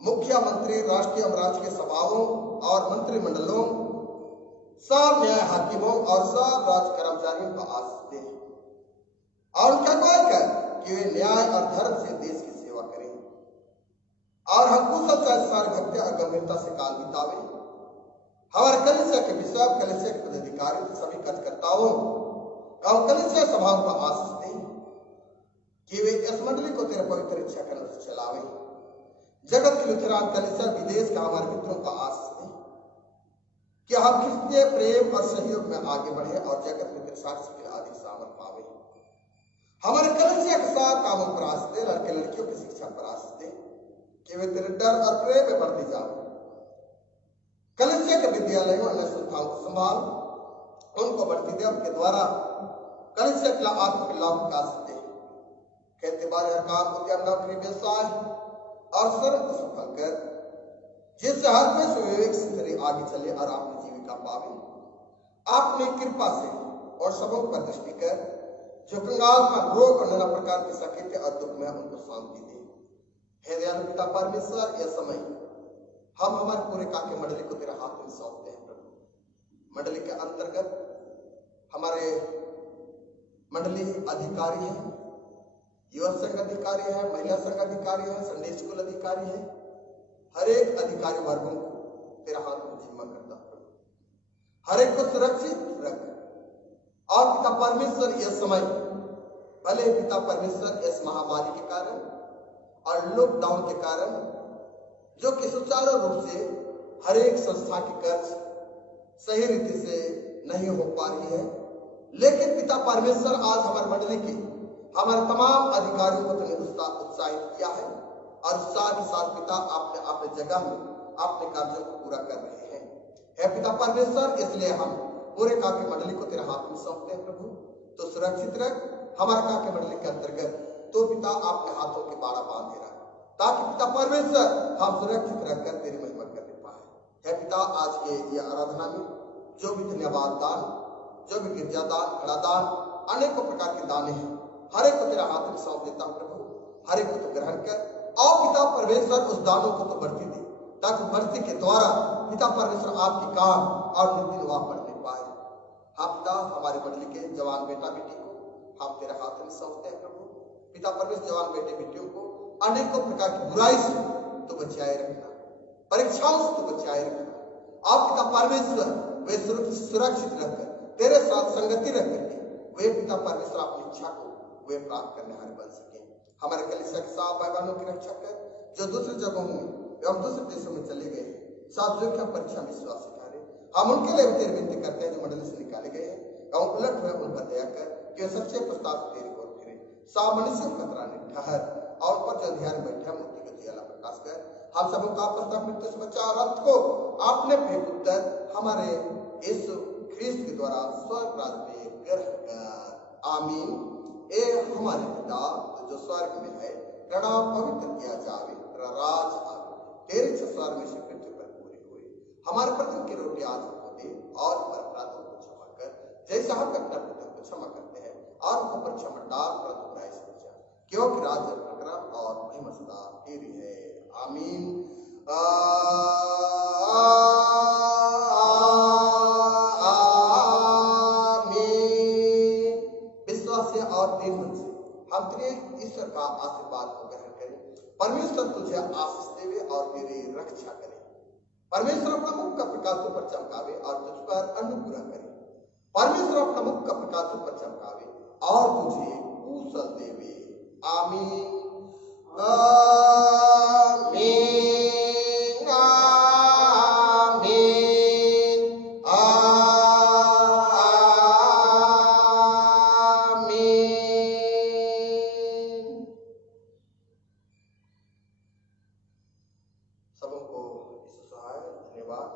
मुख्यमंत्री, राष्ट्रीय एवं राजकीय सभाओं और मंत्रिमंडलों, सब न्याय हाकिमों और सब राज कर्मचारियों का आशीष दे और उनका अगुवाई कर कि वे न्याय और धर्म से देश की सेवा करें और हम कुशलता से सारे भक्ति और गंभीरता से काल बितावे। हमारे कलीसिया के बिशप, कलीसिया के पदाधिकारी, सभी कार्यकर्ताओं और कलीसिया सभाओं का आशीष दे कि वे इस मंडली को तेरे पवित्र इच्छा के अनुसार चलावे। जगत की लुथेरान कलीसिया विदेश का हमारे मित्रों का आशीष दे कि हम क्रिस्तीय प्रेम और सहयोग में आगे बढ़े और जगत में तेरे साक्ष्य के अधिक सामर्थ पावे। हमारे कलीसिया के साथ कामों पर आशीष दे, लड़के लड़कियों की शिक्षा पर आशीष दे कि वे तेरे डर और प्रेम में बढ़ती जाओ। कलीसिया के विद्यालयों अन्य संस्थाओं को संभाल, उनको बढ़ती दे, उनके द्वारा कलीसिया के आत्मिक लाभ का आशीष दे। खेती बाड़ी हर काम, उद्यम, नौकरी, व्यवसाय और श्रम को सफल कर, जिससे हर कोई विवेक से तेरे आगे चले और अपनी जीविका पावे। अपनी कृपा से और सबों पर दृष्टि कर, जो कंगाल का रोग और नाना प्रकार के सकेते और दुख में उनको शांति दे। हे दयालु पिता परमेश्वर, यह समय हम हमारे पूरे काके मंडली को तेरे हाथ में सौंपते हैं। प्रभु, मंडली के अंतर्गत हमारे मंडली अधिकारी हैं, युवा संघ अधिकारी है, महिला संघ अधिकारी है, संडे स्कूल अधिकारी है। हर एक अधिकारी वर्गों को तेरा हाथ में जिम्मा करता है। हर एक को सुरक्षित रख और पिता परमेश्वर यह समय, भले पिता परमेश्वर इस महामारी के कारण और लॉकडाउन के कारण जो कि सुचारू रूप से हर एक संस्था की कर्ज सही रीति से नहीं हो पा रही है, लेकिन पिता परमेश्वर आज हमारे मंडली के हमारे तमाम अधिकारियों को तुम्हें उस उत्साहित किया है और उत्साह के साथ पिता आपने अपने जगह में अपने कार्यों को पूरा कर रहे हैं। हे पिता परमेश्वर, इसलिए हम पूरे काके मंडली को तेरे हाथ में सौंपते हैं प्रभु। तो सुरक्षित रख हमारे काके मंडली के अंतर्गत, तो पिता अपने हाथों के बाड़ा बांधे रख, ताकि पिता परमेश्वर हम सुरक्षित रहकर तेरी महिमा करने पाए। हे पिता, आज के ये आराधना में जो भी धन्यवाद दान, जो भी गिरजा दान, घड़ा दान, अनेकों प्रकार के दाने हैं, हर एक को तेरा हाथ में सौंप देता हूं प्रभु। हर एक को तो ग्रहण कर और पिता परमेश्वर उस दानों को तो बढ़ती दे, ताकि बढ़ती के द्वारा पिता परमेश्वर आपके काम और निर्दिन वहां पढ़ने पाए। हाँ पिता, हमारी मंडली के जवान बेटा बेटी को हम तेरे हाथ में सौंपते हैं प्रभु। पिता परमेश्वर जवान बेटे बेटियों को अनेकों प्रकार की बुराई से तो बचाए रखना, परीक्षाओं से तो बचाए रखना। आप पिता परमेश्वर वे सुरक्षित रहकर तेरे साथ संगति रख करके वे पिता परमेश्वर अपनी इच्छा को वे प्राप्त करने हारे बन सके। हमारे कलीसिया के साथ भाई बहनों की रक्षा कर, जो दूसरी जगहों में एवं दूसरे देशों में चले गए हैं, साथियों की परीक्षा में विश्वास सिखाने, हम उनके लिए तेरी विनती करते हैं जो मंडली से निकाले गए हैं एवं उलट हुए उन पर दया कर कि वे सच्चे प्रस्ताव तेरी ओर फिरे। साफ मनुष्यों का खतराने ठहर और पर जो ध्यान बैठा मोती का जियाला प्रकाश कर। हम सबों का प्रस्ताव मृत्यु से बचा और अंत को आपने प्रिय पुत्र हमारे यीशु ख्रिस्त के द्वारा स्वर्ग राज में ग्रहण कर। आमीन। ए हमारे पिता जो स्वर्ग में है, तेरा पवित्र किया जावे, तेरा राज आवे, तेरी इच्छा स्वर्ग में से पृथ्वी पर पूरी हुई। हमारे प्रतिदिन की रोटी आज हमको दे और हमारे अपराधों को क्षमा कर, जैसे हम अपने अपराधों को क्षमा करते हैं, और हमको परीक्षा में डाल परंतु बुराई से बचा, क्योंकि राज्य प्रकरण और महिमा सदा तेरी है। आमीन। और दिन मन से हम तेरे ईश्वर का आशीर्वाद को ग्रहण करें। परमेश्वर तुझे आशीष देवे और तेरी रक्षा करे। परमेश्वर अपना मुख का प्रकाश तुझ पर चमकावे और तुझ पर अनुग्रह करे। परमेश्वर अपना मुख का प्रकाश तुझ पर चमकावे और तुझे कुशल देवे। आमीन। आमीन। सबों को इस सहाय धन्यवाद।